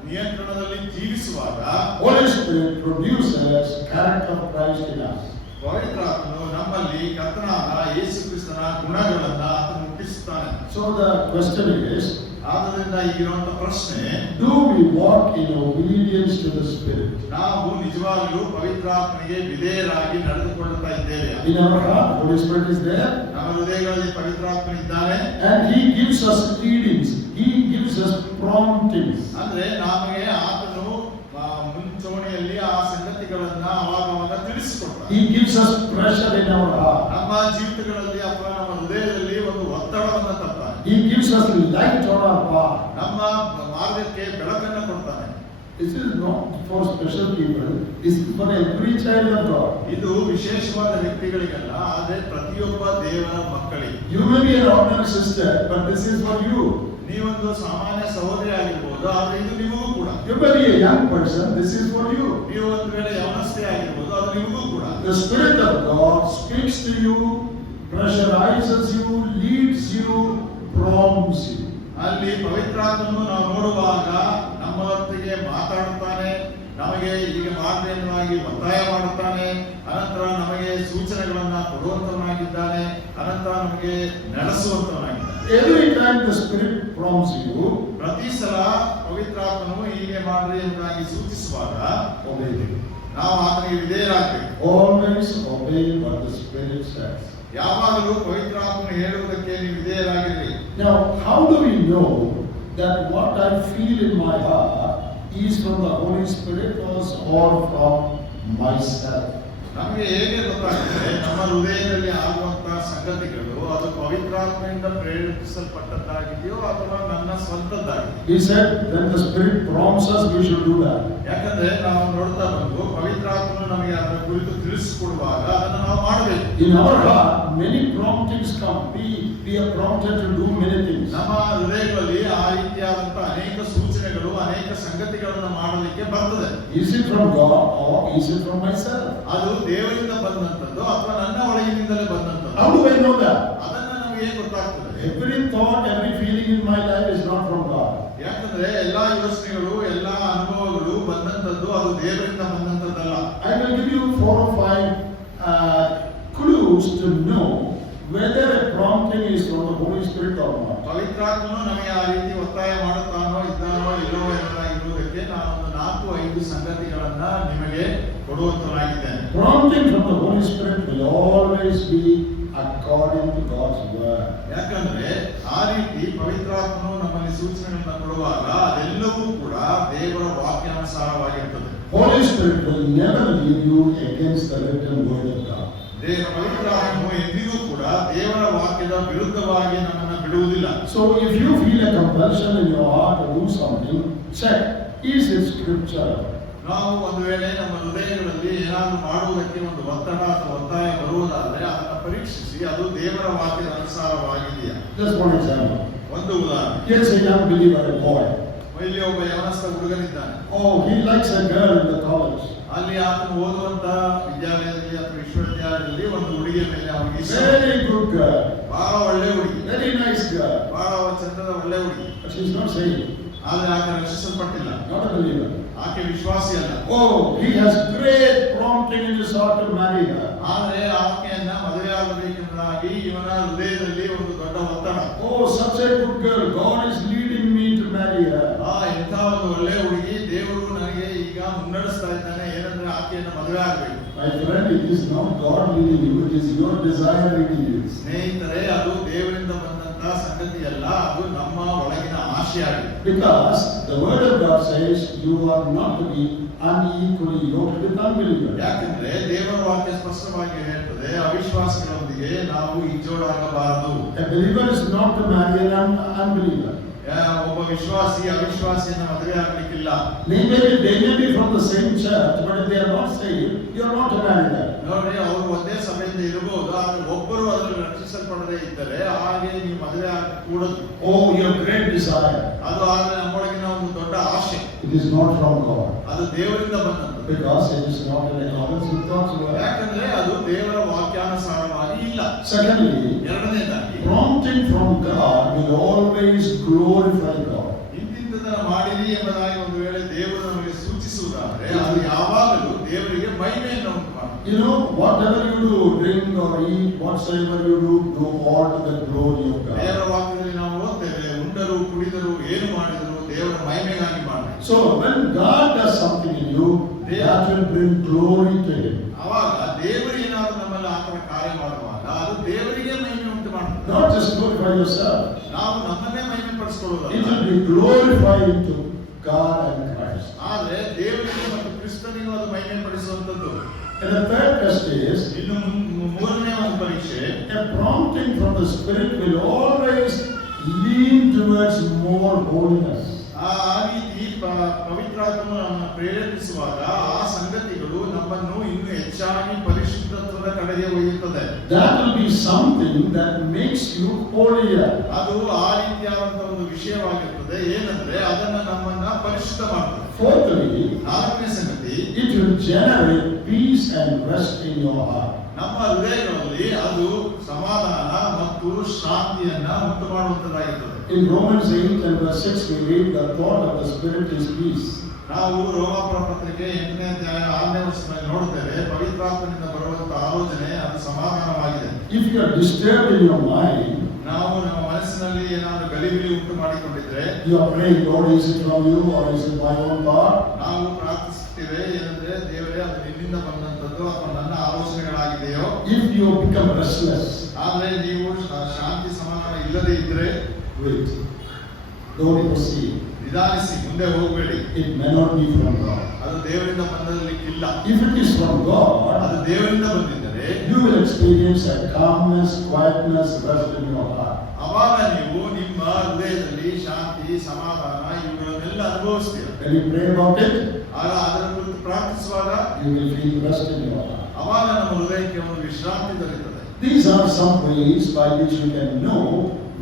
ನಿಯಂತ್ರಣದಲ್ಲಿ ಜೀವಿಸುವಾಗ, Holy Spirit produces character of Christ in us. ಪವಿತ್ರಾತ್ಮನು ನಮ್ಮಲ್ಲಿ ಕರ್ತನಾದ ಯೇಸು ಕ್ರಿಸ್ತನ ಗುಣಗಳನ್ನ ಆತನು ಹುಟ್ಟಿಸುತ್ತಾನೆ. So the question is, ಆದ್ದರಿಂದ ಈಗಿರುವಂತ ಪ್ರಶ್ನೆ, do we walk in obedience to the Spirit? ನಾವು ನಿಜವಾಗಲೂ ಪವಿತ್ರಾತ್ಮನಿಗೆ ವಿಧೇಯರಾಗಿ ನಡೆದುಕೊಳ್ಳುತ್ತಾ ಇದ್ದೇವೆ. In our heart, Holy Spirit is there, ನಮ್ಮ ಹೃದಯಗಳಲ್ಲಿ ಪವಿತ್ರಾತ್ಮನಿದ್ದಾನೆ, and He gives us leadings, He gives us promptings. ಅಂದ್ರೆ ನಮಗೆ ಆತನು ಮುಂಚೂಣಿಯಲ್ಲಿ ಆ ಸಂಗತಿಗಳನ್ನ ಅವಾಗ ತಿಳಿಸಿಕೊಡ್ತಾನೆ. He gives us pressure in our heart. ನಮ್ಮ ಜೀವಿತಗಳಲ್ಲಿ ಅಥವಾ ನಮ್ಮ ಹೃದಯದಲ್ಲಿ ಒಂದು ಒತ್ತಡವನ್ನು ತರ್ತಾನೆ. He gives us light on our path. ನಮ್ಮ ಮಾರ್ಗಕ್ಕೆ ಬೆಳಕನ್ನು ಕೊಡ್ತಾನೆ. This is not for special people, this is for every child of God. ಇದು ವಿಶೇಷವಾದ ವ್ಯಕ್ತಿಗಳಿಗಲ್ಲ, ಆದರೆ ಪ್ರತಿಯೊಬ್ಬ ದೇವರ ಮಕ್ಕಳಿಗೆ. You may be an ordinary sister, but this is for you. ನೀವೊಂದು ಸಾಮಾನ್ಯ ಸಹೋದರಿ ಆಗಿರ್ಬೋದು, ಆದರೆ ಇದು ನಿಮಗೂ ಕೂಡ. You may be a young person, this is for you. ನೀವು ಒಂದು ವೇಳೆ ಯವನಸ್ಥೆ ಆಗಿರ್ಬೋದು, ಅದು ನಿಮಗೂ ಕೂಡ. The Spirit of God speaks to you, pressurizes you, leads you, prompts you. ಅಲ್ಲಿ ಪವಿತ್ರಾತ್ಮನು ನಾವು ನೋಡುವಾಗ ನಮ್ಮೊಟ್ಟಿಗೆ ಮಾತಾಡುತ್ತಾನೆ, ನಮಗೆ ಹೀಗೆ ಮಾಡಿ ಎನ್ನುವಾಗಿ ಒತ್ತಾಯ ಮಾಡುತ್ತಾನೆ, ಅನಂತರ ನಮಗೆ ಸೂಚನೆಗಳನ್ನ ಕೊಡುವಂತವನಾಗಿದ್ದಾನೆ, ಅನಂತರ ನಮಗೆ ನಡೆಸುವಂತವನಾಗಿದ್ದಾನೆ. Every time the Spirit prompts you, ಪ್ರತಿ ಸಲ ಪವಿತ್ರಾತ್ಮನು ಹೀಗೆ ಮಾಡ್ರಿ ಎಂಬುದಾಗಿ ಸೂಚಿಸುವಾಗ obey Him. ನಾವು ಆತನಿಗೆ ವಿಧೇಯರಾಗಬೇಕು. Always obey what the Spirit says. ಯಾವಾಗಲೂ ಪವಿತ್ರಾತ್ಮನು ಹೇಳುವುದಕ್ಕೆ ನೀವು ವಿಧೇಯರಾಗಿರಿ. Now, how do we know that what I feel in my heart is from the Holy Spirit or from myself? ನಮಗೆ ಹೇಗೆ ಗೊತ್ತಾಗ್ತದೆ ನಮ್ಮ ಹೃದಯದಲ್ಲಿ ಆಗುವಂತಹ ಸಂಗತಿಗಳು ಅದು ಪವಿತ್ರಾತ್ಮದಿಂದ ಪ್ರೇರೇಪಿಸಲ್ಪಟ್ಟದ್ದಾಗಿದೆಯೋ ಅಥವಾ ನನ್ನ ಸ್ವಂತದ್ದಾಗಿದೆ? He said, when the Spirit prompts us, we should do that. ಯಾಕಂದ್ರೆ ನಾವು ನೋಡ್ತಾ ಬಂದು ಪವಿತ್ರಾತ್ಮನು ನಮಗೆ ಅದರ ಕುರಿತು ತಿಳಿಸಿಕೊಡುವಾಗ ಅದನ್ನು ನಾವು ಮಾಡಬೇಕು. In our heart, many promptings come. We are prompted to do many things. ನಮ್ಮ ಹೃದಯಗಳಲ್ಲಿ ಆ ರೀತಿಯಾದಂತಹ ಅನೇಕ ಸೂಚನೆಗಳು, ಅನೇಕ ಸಂಗತಿಗಳನ್ನು ಮಾಡಲಿಕ್ಕೆ ಬರ್ತದೆ. Is it from God or is it from myself? ಅದು ದೇವರಿಂದ ಬಂದಂತದ್ದು ಅಥವಾ ನನ್ನ ಒಳಗಿನಿಂದಲೇ ಬಂದಂತದ್ದು? How do I know that? ಅದನ್ನ ನಮಗೆ ಹೇಗೆ ಗೊತ್ತಾಗ್ತದೆ? Every thought, every feeling in my life is not from God. ಯಾಕಂದ್ರೆ ಎಲ್ಲಾ ಯೋಚನೆಗಳು, ಎಲ್ಲಾ ಅನುಭವಗಳು ಬಂದಂತದ್ದು ಅದು ದೇವರಿಂದ ಬಂದಂತದ್ದಲ್ಲ. I will give you 4 or 5 clues to know whether a prompting is from the Holy Spirit or not. ಪವಿತ್ರಾತ್ಮನು ನಮಗೆ ಆ ರೀತಿ ಒತ್ತಾಯ ಮಾಡುತ್ತಾನೋ ಇದ್ದಾನೋ ಇಲ್ಲವೋ ಎಂಬುದಾಗಿರುವುದಕ್ಕೆ ನಾನು ಒಂದು 4-5 ಸಂಗತಿಗಳನ್ನ ನಿಮಗೆ ಕೊಡುವಂತನಾಗಿದ್ದೇನೆ. Prompting from the Holy Spirit will always be according to God's word. ಯಾಕಂದ್ರೆ ಆ ರೀತಿ ಪವಿತ್ರಾತ್ಮನು ನಮ್ಮಲ್ಲಿ ಸೂಚನೆಗಳನ್ನ ಕೊಡುವಾಗ ಅದೆಲ್ಲವೂ ಕೂಡ ದೇವರ ವಾಕ್ಯಾನುಸಾರವಾಗಿರ್ತದೆ. Holy Spirit will never lead you against the written word of God. ಪವಿತ್ರಾತ್ಮನು ಎಂದಿಗೂ ಕೂಡ ದೇವರ ವಾಕ್ಯದ ವಿರುದ್ಧವಾಗಿ ನಮ್ಮನ್ನು ಬಿಡುವುದಿಲ್ಲ. So if you feel a compulsion in your heart to do something, check, is it scripture? ನಾವು ಒಂದು ವೇಳೆ ನಮ್ಮ ಹೃದಯಗಳಲ್ಲಿ ಏನಾದರೂ ಮಾಡುವುದಕ್ಕೆ ಒಂದು ಒತ್ತಡ ಅಥವಾ ಒತ್ತಾಯ ಬರುವುದಾದರೆ ಅದನ್ನು ಪರೀಕ್ಷಿಸಿ ಅದು ದೇವರ ವಾಕ್ಯದ ಅನುಸಾರವಾಗಿದೆಯಾ? Just one example. ಒಂದು ಉದಾಹರಣೆ. Here's a young believer, a boy. ಇಲ್ಲಿ ಒಬ್ಬ ಯವನಸ್ಥ ಹುಡುಗನಿದ್ದಾನೆ. Oh, he likes a girl in the college. ಅಲ್ಲಿ ಆತನು ಓದುವಂತ ವಿದ್ಯಾಲಯದಲ್ಲಿ ಅಥವಾ ವಿಶ್ವವಿದ್ಯಾಲಯದಲ್ಲಿ ಒಂದು ಹುಡುಗಿಯ ಮೇಲೆ ಅವನಿಗೆ Very good girl. ಬಹಳ ಒಳ್ಳೆ ಹುಡುಗಿ, Very nice girl. ಬಹಳ ಚಂದದ ಒಳ್ಳೆ ಹುಡುಗಿ. But she's not saved. ಆದ್ರೆ ಆಕೆ ರಕ್ಷಿಸಲ್ಪಟ್ಟಿಲ್ಲ, Not a believer. ಆಕೆ ವಿಶ್ವಾಸಿ ಅಲ್ಲ. Oh, he has great prompting in his heart to marry her. ಆದ್ರೆ ಆಕೆಯನ್ನ ಮದುವೆ ಆಗಬೇಕೆಂಬುದಾಗಿ ಇವನ ಹೃದಯದಲ್ಲಿ ಒಂದು ದೊಡ್ಡ ಒತ್ತಡ. Oh, such a good girl. God is leading me to marry her. ಎಂಥ ಒಂದು ಒಳ್ಳೆ ಹುಡುಗಿ, ದೇವರು ನನಗೆ ಈಗ ಮುನ್ನಡೆಸ್ತಾ ಇದ್ದಾನೆ, ಏನಂದ್ರೆ ಆಕೆಯನ್ನ ಮದುವೆ ಆಗಬೇಕು. My friend, it is not God leading you, it is your desire leading you. ಸ್ನೇಹಿತರೆ, ಅದು ದೇವರಿಂದ ಬಂದಂತ ಸಂಬಂಧಪಟ್ಟಂತ ಸಂಗತಿ ಅಲ್ಲ, ಅದು ನಮ್ಮ ಒಳಗಿನ ಆಶೆಯಾಗಿದೆ. Because the word of God says you are not to be unequally yoked with unbelievers. ಯಾಕಂದ್ರೆ ದೇವರ ವಾಕ್ಯ ಸ್ಪಷ್ಟವಾಗಿ ಹೇಳ್ತದೆ, ಅವಿಶ್ವಾಸಿಗಳೊಂದಿಗೆ ನಾವು ಇಜ್ಜೋಡಾಗಬಾರದು. A believer is not to marry an unbeliever. ಒಬ್ಬ ವಿಶ್ವಾಸಿ ಅವಿಶ್ವಾಸಿಯನ್ನು ಮದುವೆ ಆಗ್ಲಿಕ್ಕಿಲ್ಲ. They may be from the same church, but if they are not saved, you are not to marry them. ನೋಡಿ, ಅವರು ಒಂದೇ ಸಭೆಯಿಂದ ಇರಬಹುದು, ಆದ್ರೆ ಒಬ್ಬರು ಅದರಲ್ಲಿ ರಕ್ಷಿಸಲ್ಪಡದೇ ಇದ್ದರೆ ಹಾಗೆ ನೀವು ಮದುವೆ ಆಗಿ ಕೂಡದು. Oh, your great desire. ಅದು ಆದ್ರೆ ನಮ್ಮೊಳಗಿನ ಒಂದು ದೊಡ್ಡ ಆಶೆ. It is not from God. ಅದು ದೇವರಿಂದ ಬಂದದ್ದು. Because it is not in accordance with God's word. ಯಾಕಂದ್ರೆ ಅದು ದೇವರ ವಾಕ್ಯಾನುಸಾರವಾಗಿ ಇಲ್ಲ. Secondly, ಎರಡನೇದಾಗಿ prompting from God will always glorify God. ಇಂತಿಂತದನ್ನ ಮಾಡಿರಿ ಎಂಬುದಾಗಿ ಒಂದು ವೇಳೆ ದೇವರು ನಮಗೆ ಸೂಚಿಸುವುದಾದರೆ ಅದು ಯಾವಾಗಲೂ ದೇವರಿಗೆ ಮಹಿಮೆಯನ್ನು ಉಂಟು ಮಾಡುತ್ತದೆ. You know, whatever you do, drink or eat, whatsoever you do all to the glory of God. ದೇವರ ವಾಕ್ಯದಲ್ಲಿ ನಾವು ಓದ್ತೇವೆ, ಉಂಡರು ಕುಡಿದರು ಏನು ಮಾಡಿದರು ದೇವರ ಮಹಿಮೆಗಾಗಿ ಮಾಡಬೇಕು. So when God does something in you, that will bring glory to Him. ಆವಾಗ ದೇವರು ಏನಾದರೂ ನಮ್ಮಲ್ಲಿ ಆತರ ಕಾರ್ಯ ಮಾಡುವಾಗ ಅದು ದೇವರಿಗೆ ಮಹಿಮೆ ಉಂಟು ಮಾಡುತ್ತದೆ. Not just glorify yourself. ನಾವು ನಮ್ಮನ್ನೇ ಮಹಿಮೆ ಪಡಿಸಿಕೊಳ್ಳುವುದಲ್ಲ. It will be glorifying to God and Christ. ಆದ್ರೆ ದೇವರಿಗೆ ಮತ್ತು ಕ್ರಿಸ್ತನಿಗೂ ಅದು ಮಹಿಮೆ ಪಡಿಸುವಂತದ್ದು. And the third test is, ಇನ್ನು ಮೂರನೇ ಒಂದು ಪರೀಕ್ಷೆ, a prompting from the Spirit will always lean towards more holiness. ಆ ರೀತಿ ಪವಿತ್ರಾತ್ಮನು ನಮ್ಮನ್ನು ಪ್ರೇರೇಪಿಸುವಾಗ ಆ ಸಂಗತಿಗಳು ನಮ್ಮನ್ನು ಇನ್ನೂ ಹೆಚ್ಚಾಗಿ ಪರಿಶುದ್ಧತ್ವದ ಕಡೆಗೆ ಒಯ್ಯುತ್ತದೆ. That will be something that makes you holier. ಅದು ಆ ರೀತಿಯಾದಂತಹ ಒಂದು ವಿಷಯವಾಗಿರುತ್ತದೆ. ಏನಂದ್ರೆ ಅದನ್ನ ನಮ್ಮನ್ನ ಪರಿಶುದ್ಧ ಮಾಡುತ್ತದೆ. Fourthly, ನಾಲ್ಕನೇ ಸಂಗತಿ, it will generate peace and rest in your heart. ನಮ್ಮ ಹೃದಯಗಳಲ್ಲಿ ಅದು ಸಮಾಧಾನ ಮತ್ತು ಶಾಂತಿಯನ್ನ ಉಂಟು ಮಾಡುವಂತದ್ದಾಗಿರುತ್ತದೆ. In Romans 8 and verse 6 we read, the thought of the Spirit is peace. ನಾವು ರೋಮಾಪುರ ಪತ್ರಿಕೆ 8ನೇ ಅಧ್ಯಾಯ 6ನೇ ವಚನದಲ್ಲಿ ನೋಡುತ್ತೇವೆ, ಪವಿತ್ರಾತ್ಮನಿಂದ ಬರುವಂತಹ ಆಲೋಚನೆ ಅದು ಸಮಾಧಾನವಾಗಿದೆ. If you are disturbed in your mind, ನಾವು ನಮ್ಮ ಮನಸ್ಸಿನಲ್ಲಿ ಏನಾದರೂ ಗಲಿಬಿಲಿ ಉಂಟು ಮಾಡಿಕೊಂಡಿದ್ರೆ, you are praying, Lord, is it from you or is it my own thought? ನಾವು ಪ್ರಾರ್ಥಿಸುತ್ತೇವೆ, ಏನಂದ್ರೆ ದೇವರೇ ಅದು ನಿನ್ನಿಂದ ಬಂದಂತದ್ದು ಅಥವಾ ನನ್ನ ಆಲೋಚನೆಗಳಾಗಿದೆಯೋ. If you become restless, ಆದ್ರೆ ನೀವು ಶಾಂತಿ ಸಮಾಧಾನ ಇಲ್ಲದೆ ಇದ್ರೆ, wait, don't proceed. ನಿಧಾನಿಸಿ, ಮುಂದೆ ಹೋಗಬೇಡಿ. It may not be from God. ಅದು ದೇವರಿಂದ ಬಂದಲಿಕ್ಕಿಲ್ಲ. If it is from God, ಅದು ದೇವರಿಂದ ಬಂದಿದ್ದರೆ you will experience a calmness, quietness, rest in your heart. ಅವಾಗ ನೀವು ನಿಮ್ಮ ಹೃದಯದಲ್ಲಿ ಶಾಂತಿ ಸಮಾಧಾನ ಇವುಗಳನ್ನೆಲ್ಲ ಅನುಭವಿಸ್ತೀರ. When you pray about it, ಆಗ ಅದರ ಕುರಿತು ಪ್ರಾರ್ಥಿಸುವಾಗ you will feel rest in your heart. ಅವಾಗ ನಮ್ಮ ಹೃದಯಕ್ಕೆ ಒಂದು ವಿಶ್ರಾಂತಿ ದೊರೆಯುತ್ತದೆ. These are some ways by which you can know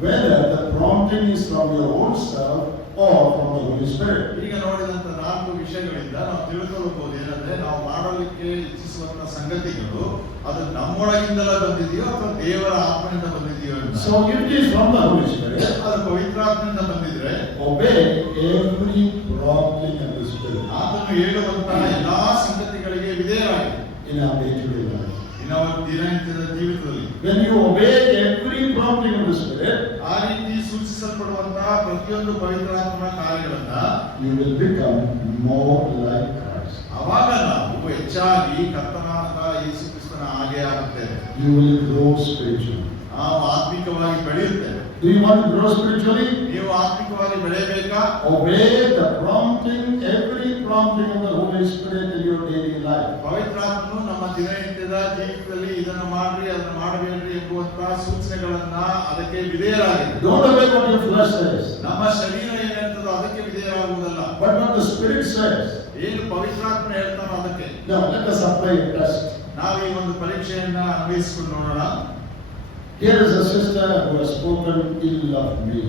whether the prompting is from your own self or from the Holy Spirit. ಈಗ ನೋಡಿದಂತ 4 ವಿಷಯಗಳಿಂದ ನಾವು ತಿಳ್ಕೊಳ್ಳಬಹುದು ಏನಂದ್ರೆ, ನಾವು ಮಾಡಲಿಕ್ಕೆ ಇಚ್ಛಿಸುವಂತ ಸಂಗತಿಗಳು ಅದು ನಮ್ಮೊಳಗಿಂದಲೇ ಬಂದಿದೆಯೋ ಅಥವಾ ದೇವರ ಆತ್ಮನಿಂದ ಬಂದಿದೆಯೋ ಅಂತ. So if it is from the Holy Spirit, ಅದು ಪವಿತ್ರಾತ್ಮನಿಂದ ಬಂದಿದ್ರೆ obey every prompting of the Spirit ಆತನು ಹೇಳುವಂತಹ ಎಲ್ಲಾ ಸಂಗತಿಗಳಿಗೆ ವಿಧೇಯರಾಗಿ in our day-to-day life. ನಾವು ದಿನನಿತ್ಯದ ಜೀವಿತದಲ್ಲಿ When you obey every prompting of the Spirit, ಆ ರೀತಿ ಸೂಚಿಸಲ್ಪಡುವಂತಹ ಪ್ರತಿಯೊಂದು ಪವಿತ್ರಾತ್ಮನ ಕಾರ್ಯಗಳನ್ನ you will become more like Christ. ಅವಾಗ ನಾವು ಹೆಚ್ಚಾಗಿ ಕರ್ತನಾದ ಯೇಸು ಕ್ರಿಸ್ತನ ಹಾಗೆ ಆಗುತ್ತೇವೆ. You will grow spiritually. ನಾವು ಆತ್ಮಿಕವಾಗಿ ಬೆಳೆಯುತ್ತೇವೆ. Do you want to grow spiritually? ನೀವು ಆತ್ಮಿಕವಾಗಿ ಬೆಳೆಯಬೇಕಾ? Obey the prompting, every prompting of the Holy Spirit in your daily life. ಪವಿತ್ರಾತ್ಮನು ನಮ್ಮ ದಿನನಿತ್ಯದ ಜೀವಿತದಲ್ಲಿ ಇದನ್ನು ಮಾಡ್ರಿ ಅದನ್ನು ಮಾಡಬೇಡ್ರಿ ಎಂಬುವಂತಹ ಸೂಚನೆಗಳನ್ನ ಅದಕ್ಕೆ ವಿಧೇಯರಾಗಿ. Don't obey what your flesh says, ನಮ್ಮ ಶರೀರ ಏನೇಳ್ತದೋ ಅದಕ್ಕೆ ವಿಧೇಯರಾಗುವುದಲ್ಲ, but what the Spirit says. ಏನು ಪವಿತ್ರಾತ್ಮ ಹೇಳ್ತಾನೋ ಅದಕ್ಕೆ. Now let us apply a test. ನಾವು ಈ ಒಂದು ಪರೀಕ್ಷೆಯನ್ನ ಅನ್ವಯಿಸಿಕೊಂಡು ನೋಡೋಣ. Here is a sister who has spoken ill of me.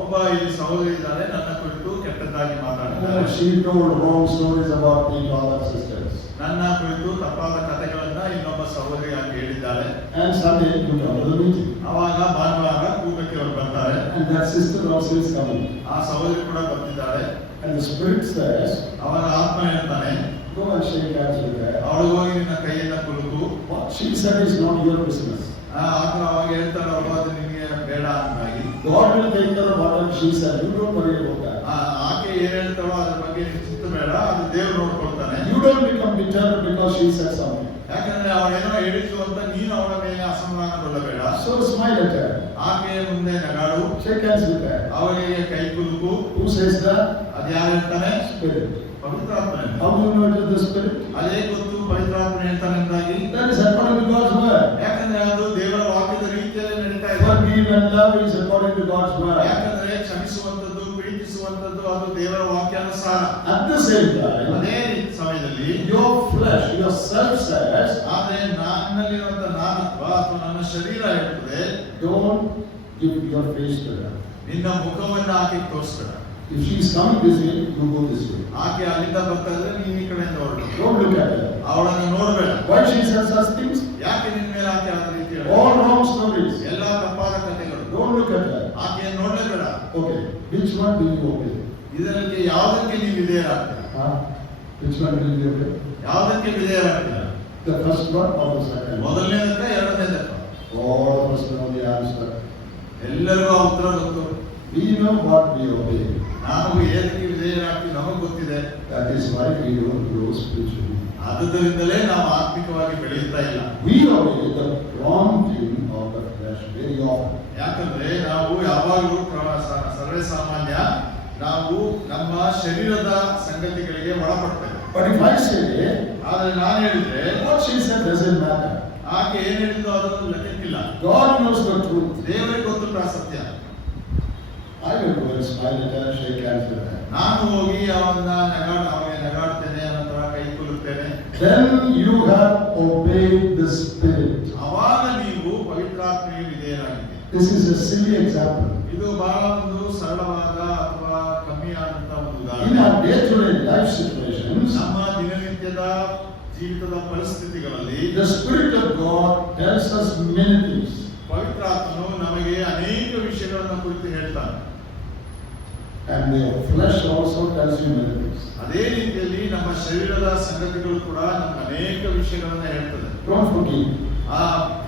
ಒಬ್ಬ ಇಲ್ಲಿ ಸಹೋದರಿ ಇದ್ದಾರೆ, ನನ್ನ ಕುರಿತು ಕೆಟ್ಟದ್ದಾಗಿ ಮಾತಾಡಿದ್ದಾರೆ. She told wrong stories about me to other sisters. ನನ್ನ ಕುರಿತು ತಪ್ಪಾದ ಕಥೆಗಳನ್ನ ಇನ್ನೊಬ್ಬ ಸಹೋದರಿ ಆಗಿ ಹೇಳಿದ್ದಾರೆ. And Sunday to come to the meeting. ಅವಾಗ ಭಾನುವಾರ ಕೂಟಕ್ಕೆ ಅವರು ಬರ್ತಾರೆ. And that sister also is coming. ಆ ಸಹೋದರಿ ಕೂಡ ಬರ್ತಿದ್ದಾರೆ. And the Spirit says, ಅವಾಗ ಆತ್ಮ ಹೇಳ್ತಾನೆ, go and shake hands with her. ಅವಳು ಹೋಗಿ ನಿನ್ನ ಕೈಯನ್ನ ಕುಲುಕು. What she said is not your business. ಆತ್ಮ ಅವಾಗ ಹೇಳ್ತಾನೆ, ಅವಳು ಅದು ನಿನಗೆ ಬೇಡ ಅಂತಾಗಿ. God will take care of what she said. You don't worry about that. ಆಕೆ ಏನ್ ಹೇಳ್ತಾಳೋ ಅದ್ರ ಬಗ್ಗೆ ನೀನು ಚಿಂತೆ ಬೇಡ, ಅದು ದೇವ್ರು ನೋಡ್ಕೊಳ್ತಾನೆ. You don't become bitter because she said something. ಯಾಕಂದ್ರೆ ಅವಳೇನೋ ಹೇಳಿದ್ಲು ಅಂತ ನೀನು ಅವಳ ಮೇಲೆ ಅಸಮಾಧಾನಗೊಳ್ಳಬೇಡ. So smile at her. ಆಕೆಯ ಮುಂದೆ ನಗಾಡು. Shake hands with her. ಅವಳಿಗೆ ಕೈ ಕುಲುಕು. Who says that? ಅದ್ಯಾರು ಹೇಳ್ತಾನೆ? Spirit. ಪವಿತ್ರಾತ್ಮನೆ. How do you know it is the Spirit? ಅದೇ ಗೊತ್ತು ಪವಿತ್ರಾತ್ಮನೆ ಹೇಳ್ತಾನೆ ಎಂದಾಗಿ. That is according to God's word. ಯಾಕಂದ್ರೆ ಅದು ದೇವರ ವಾಕ್ಯದ ರೀತಿಯಲ್ಲಿ ನಡೀತಾ ಇದೆ. Forgive and love is according to God's word. ಯಾಕಂದ್ರೆ ಕ್ಷಮಿಸುವಂತದ್ದು ಪ್ರೀತಿಸುವಂತದ್ದು ಅದು ದೇವರ ವಾಕ್ಯಾನುಸಾರ. At the same time, ಅದೇ ಸಮಯದಲ್ಲಿ your flesh, your self says, ಆದ್ರೆ ನನ್ನಲ್ಲಿರುವಂತ ನಾನತ್ವ ಅಥವಾ ನನ್ನ ಶರೀರ ಹೇಳ್ತದೆ, don't give your face to her. ನಿನ್ನ ಮುಖವನ್ನು ಆಕೆ ತೋರಿಸ್ಬೇಡ. If she is coming this way, you go this way. ಆಕೆ ಅಲ್ಲಿಂದ ಬರ್ತಾ ಇದ್ರೆ ನೀನು ಈ ಕಡೆಯಿಂದ ಹೊರಡು. Don't look at her. ಅವಳನ್ನು ನೋಡಬೇಡ. Why she says such things? ಯಾಕೆ ನಿನ್ನ ಮೇಲೆ ಆಕೆ ಆ ರೀತಿ ಹೇಳ್ತಾಳೆ? All wrong stories. ಎಲ್ಲ ತಪ್ಪಾದ ಕಥೆಗಳು. Don't look at her. ಆಕೆಯನ್ನು ನೋಡಲೇಬೇಡ. Okay, which one will you obey? ಇದರಲ್ಲಿ ಯಾವುದಕ್ಕೆ ನೀವು ವಿಧೇಯರಾಗ್ತೀರಾ? Which one will you obey? ಯಾವುದಕ್ಕೆ ವಿಧೇಯರಾಗ್ತೀರಾ? The first one or the second one? ಮೊದಲನೇದಕ್ಕ ಎರಡನೇದಕ್ಕ? All of us know the answer. ಎಲ್ಲರಿಗೂ ಆ ಉತ್ತರ ಗೊತ್ತು. We know what we obey. ನಾವು ಏದಕ್ಕೆ ವಿಧೇಯರಾಗ್ತೀವಿ ನಮಗೆ ಗೊತ್ತಿದೆ. That is why we don't grow spiritually. ಆದುದರಿಂದಲೇ ನಾವು ಆತ್ಮಿಕವಾಗಿ ಬೆಳೆಯುತ್ತಾ ಇಲ್ಲ. We obey the prompting of the flesh very often. ಯಾಕಂದ್ರೆ ನಾವು ಯಾವಾಗಲೂ ಸರ್ವೇ ಸಾಮಾನ್ಯ ನಾವು ನಮ್ಮ ಶರೀರದ ಸಂಗತಿಗಳಿಗೆ ಒಳಪಡ್ತೇವೆ. But if I say, ಆದ್ರೆ ನಾನು ಹೇಳಿದ್ರೆ what she said doesn't matter. ಆಕೆ ಏನ್ ಹೇಳಿದ್ರು ಅದನ್ನು ಲೆಕ್ಕಕ್ಕಿಲ್ಲ. God knows the truth. ದೇವರಿಗೆ ಗೊತ್ತು ಸತ್ಯ. I will go and smile at her, shake hands with her. ನಾನು ಹೋಗಿ ಅವನಿಗೆ ನಗಾಡ್ತೇನೆ, ನಂತರ ಕೈ ಕುಲುಕ್ತೇನೆ. Then you have obeyed the Spirit. ಅವಾಗ ನೀವು ಪವಿತ್ರಾತ್ಮೆಗೆ ವಿಧೇಯರಾಗಿದ್ದೀರಿ. This is a silly example. ಇದು ಬಹಳ ಒಂದು ಸರಳವಾದ ಅಥವಾ ಕಮ್ಮಿಯಾದಂತ ಒಂದು In ಉದಾಹರಣೆ. our day-to-day life situations, ನಮ್ಮ ದಿನನಿತ್ಯದ ಜೀವಿತದ ಪರಿಸ್ಥಿತಿಗಳಲ್ಲಿ the Spirit of God tells us many things. ಪವಿತ್ರಾತ್ಮನು ನಮಗೆ ಅನೇಕ ವಿಷಯಗಳನ್ನು ಕುರಿತು ಹೇಳ್ತಾನೆ. And the flesh also tells you many things. ಅದೇ ರೀತಿಯಲ್ಲಿ ನಮ್ಮ ಶರೀರದ ಸಂಗತಿಗಳು ಕೂಡ ನಮ್ಗೆ ಅನೇಕ ವಿಷಯಗಳನ್ನ ಹೇಳ್ತದೆ. Don't forgive.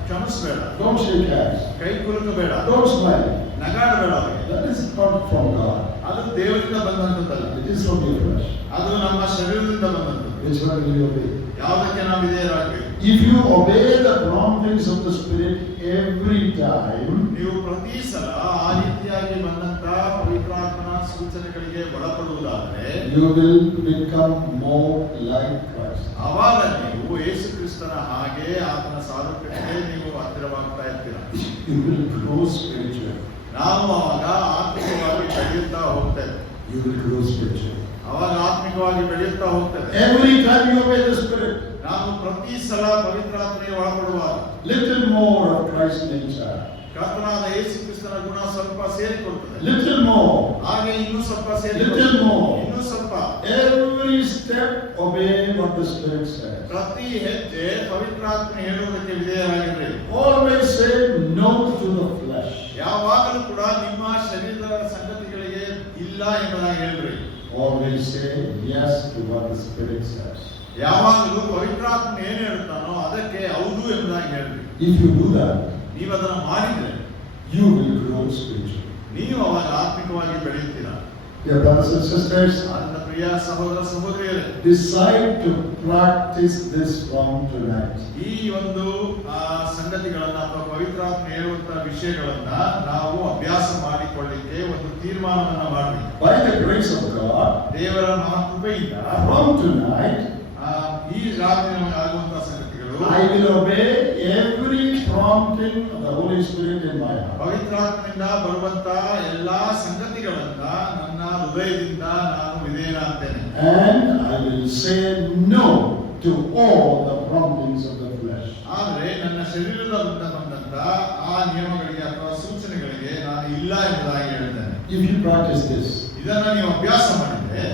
ಕ್ಷಮಿಸಬೇಡ. Don't shake hands. ಕೈ ಕುಲುಕಬೇಡ. Don't smile. ನಗಾಡಬೇಡ ಅವರಿಗೆ. That is not from God. ಅದು ದೇವರಿಂದ ಬಂದಂತದ್ದಲ್ಲ. It is from your flesh. ಅದು ನಮ್ಮ ಶರೀರದಿಂದ ಬಂದದ್ದು. Which one will you obey? ಯಾವುದಕ್ಕೆ ನಾವು ವಿಧೇಯರಾಗಬೇಕು? If you obey the promptings of the Spirit every time, ನೀವು ಪ್ರತಿ ಸಲ ಆ ರೀತಿಯಾಗಿ ಬಂದಂತ ಪವಿತ್ರಾತ್ಮನ ಸೂಚನೆಗಳಿಗೆ ಒಳಪಡುವುದಾದರೆ you will become more like Christ. ಆವಾಗ ನೀವು ಯೇಸು ಕ್ರಿಸ್ತನ ಹಾಗೆ ಆತನ ಸಾರೂಪ್ಯಕ್ಕೆ ನೀವು ಹತ್ತಿರವಾಗ್ತಾ ಇರ್ತೀರಾ. You will grow spiritually. ನಾವು ಅವಾಗ ಆತ್ಮಿಕವಾಗಿ ಬೆಳೆಯುತ್ತಾ ಹೋಗ್ತೇವೆ. You will grow spiritually. ಅವಾಗ ಆತ್ಮಿಕವಾಗಿ ಬೆಳೆಯುತ್ತಾ ಹೋಗ್ತೇವೆ. Every time you obey the Spirit, ನಾವು ಪ್ರತಿ ಸಲ ಪವಿತ್ರಾತ್ಮನಿಗೆ ಒಳಪಡುವಾಗ little more of Christ's nature. ಕರ್ತನಾದ ಯೇಸು ಕ್ರಿಸ್ತನ ಗುಣ ಸ್ವಲ್ಪ ಸೇರಿಕೊಳ್ತದೆ. Little more. ಹಾಗೆ ಇನ್ನೂ ಸ್ವಲ್ಪ Little more. ಇನ್ನೂ ಸ್ವಲ್ಪ. Every step obey what the Spirit says. ಪ್ರತಿ ಹೆಜ್ಜೆ ಪವಿತ್ರಾತ್ಮ ಹೇಳುವುದಕ್ಕೆ ವಿಧೇಯರಾಗಿರ್ರಿ. Always say no to the flesh. ಯಾವಾಗಲೂ ಕೂಡ ನಿಮ್ಮ ಶರೀರದ ಸಂಗತಿಗಳಿಗೆ ಇಲ್ಲ ಎಂಬುದಾಗಿ ಹೇಳ್ರಿ. Always say yes to what the Spirit says. ಯಾವಾಗಲೂ ಪವಿತ್ರಾತ್ಮ ಏನು ಹೇಳ್ತಾನೋ ಅದಕ್ಕೆ ಹೌದು ಎಂಬುದಾಗಿ ಹೇಳ್ರಿ. If you do that, ನೀವು ಅದನ್ನು ಮಾಡಿದ್ರೆ you will grow spiritually. ನೀವು ಅವಾಗ ಆತ್ಮಿಕವಾಗಿ ಬೆಳೆಯುತ್ತೀರಾ. Dear brothers and sisters, ನನ್ನ ಪ್ರಿಯ ಸಹೋದರ ಸಹೋದರಿಯರೇ, decide to practice this from tonight. ಈ ಒಂದು ಸಂಗತಿಗಳನ್ನ ಅಥವಾ ಪವಿತ್ರಾತ್ಮ ಹೇಳುವಂತಹ ವಿಷಯಗಳನ್ನ ನಾವು ಅಭ್ಯಾಸ ಮಾಡಿಕೊಳ್ಳಿಕ್ಕೆ ಒಂದು ತೀರ್ಮಾನವನ್ನ ಮಾಡಿ By the grace of God, ದೇವರ ಮಹಾಕೃಪೆಯಿಂದ from tonight, ಈ ರಾತ್ರಿ ನಮಗೆ ಆಗುವಂತಹ ಸಂಗತಿಗಳು I will obey every prompting of the Holy Spirit in my heart. ಪವಿತ್ರಾತ್ಮನಿಂದ ಬರುವಂತಹ ಎಲ್ಲಾ ಸಂಗತಿಗಳನ್ನ ನನ್ನ ಹೃದಯದಿಂದ ನಾನು ವಿಧೇಯನಾಗ್ತೇನೆ. And I will say no to all the promptings of the flesh. ಆದರೆ ನನ್ನ ಶರೀರದಿಂದ ಬಂದಂತ ಆ ನಿಯಮಗಳಿಗೆ ಅಥವಾ ಸೂಚನೆಗಳಿಗೆ ನಾನು ಇಲ್ಲ ಎಂಬುದಾಗಿ ಹೇಳ್ತೇನೆ. If you practice this, ಇದನ್ನ ನೀವು ಅಭ್ಯಾಸ ಮಾಡಿದ್ರೆ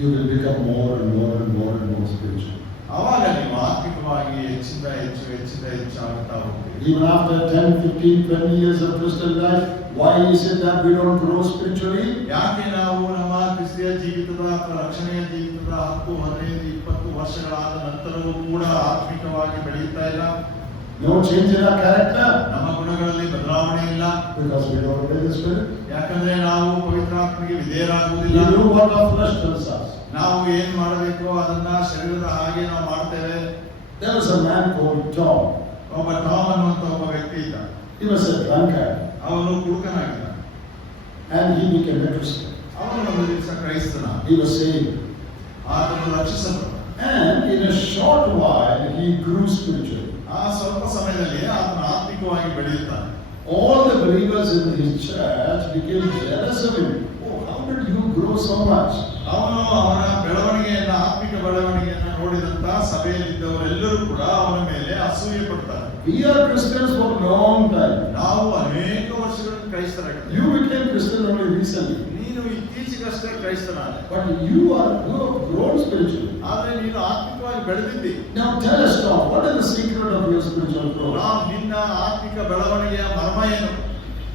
you will become more and more and more and more spiritual. ಆವಾಗ ನೀವು ಆತ್ಮಿಕವಾಗಿ ಹೆಚ್ಚಿಂದ ಹೆಚ್ಚು ಆಗುತ್ತಾ ಹೋಗ್ತೀರಿ. Even after 10, 15, 20 years of Christian life, why is it that we don't grow spiritually? ಯಾಕೆ ನಾವು ನಮ್ಮ ಕ್ರಿಸ್ತಿಯ ಜೀವಿತದ ಅಥವಾ ರಕ್ಷಣೆಯ ಜೀವಿತದ 10, 15, 20 ವರ್ಷಗಳಾದ ನಂತರವೂ ಕೂಡ ಆತ್ಮಿಕವಾಗಿ ಬೆಳೆಯುತ್ತಾ ಇಲ್ಲ? No change in our character? ನಮ್ಮ ಗುಣಗಳಲ್ಲಿ ಬದಲಾವಣೆ ಇಲ್ಲ. Because we don't obey the Spirit. ಯಾಕಂದ್ರೆ ನಾವು ಪವಿತ್ರಾತ್ಮನಿಗೆ ವಿಧೇಯರಾಗುವುದಿಲ್ಲ. We do what our flesh tells us. ನಾವು ಏನ್ ಮಾಡಬೇಕು ಅದನ್ನ ಶರೀರದ ಹಾಗೆ ನಾವು ಮಾಡ್ತೇವೆ. There was a man called Tom. ಒಬ್ಬ ಟಾಮ್ ಅನ್ನುವಂತ ಒಬ್ಬ ವ್ಯಕ್ತಿ ಇದ್ದ. He was a drunkard. ಅವನು ಕುಡುಕನಾಗಿದ್ದ. And he became a Christian. ಅವನು ಒಂದು ದಿವಸ ಕ್ರೈಸ್ತನ. He was saved. ಆತನು ರಕ್ಷಿಸಲ್ಪಟ್ಟ. And in a short while, he grew spiritually. ಆ ಸ್ವಲ್ಪ ಸಮಯದಲ್ಲಿ ಆತನು ಆತ್ಮಿಕವಾಗಿ ಬೆಳೆಯುತ್ತಾನೆ. All the believers in his church became jealous of him. Oh, how did you grow so much? ಅವನು ಅವನ ಬೆಳವಣಿಗೆಯನ್ನ, ಆತ್ಮಿಕ ಬೆಳವಣಿಗೆಯನ್ನ ನೋಡಿದಂತ ಸಭೆಯಲ್ಲಿದ್ದವರೆಲ್ಲರೂ ಕೂಡ ಅವನ ಮೇಲೆ ಅಸೂಯೆ ಪಡ್ತಾರೆ. We are Christians for a long time. ನಾವು ಅನೇಕ ವರ್ಷಗಳಿಂದ ಕ್ರೈಸ್ತರಾಗಿದ್ದೇವೆ. You became Christian only recently. ನೀನು ಇತ್ತೀಚೆಗಷ್ಟೇ ಕ್ರೈಸ್ತನಾದೆ. But you have grown spiritually. ಆದ್ರೆ ನೀನು ಆತ್ಮಿಕವಾಗಿ ಬೆಳೆದಿದ್ದಿ. Now tell us, Tom, what is the secret of your spiritual growth? ನಿನ್ನ ಆತ್ಮಿಕ ಬೆಳವಣಿಗೆಯ ಮರ್ಮ ಏನು?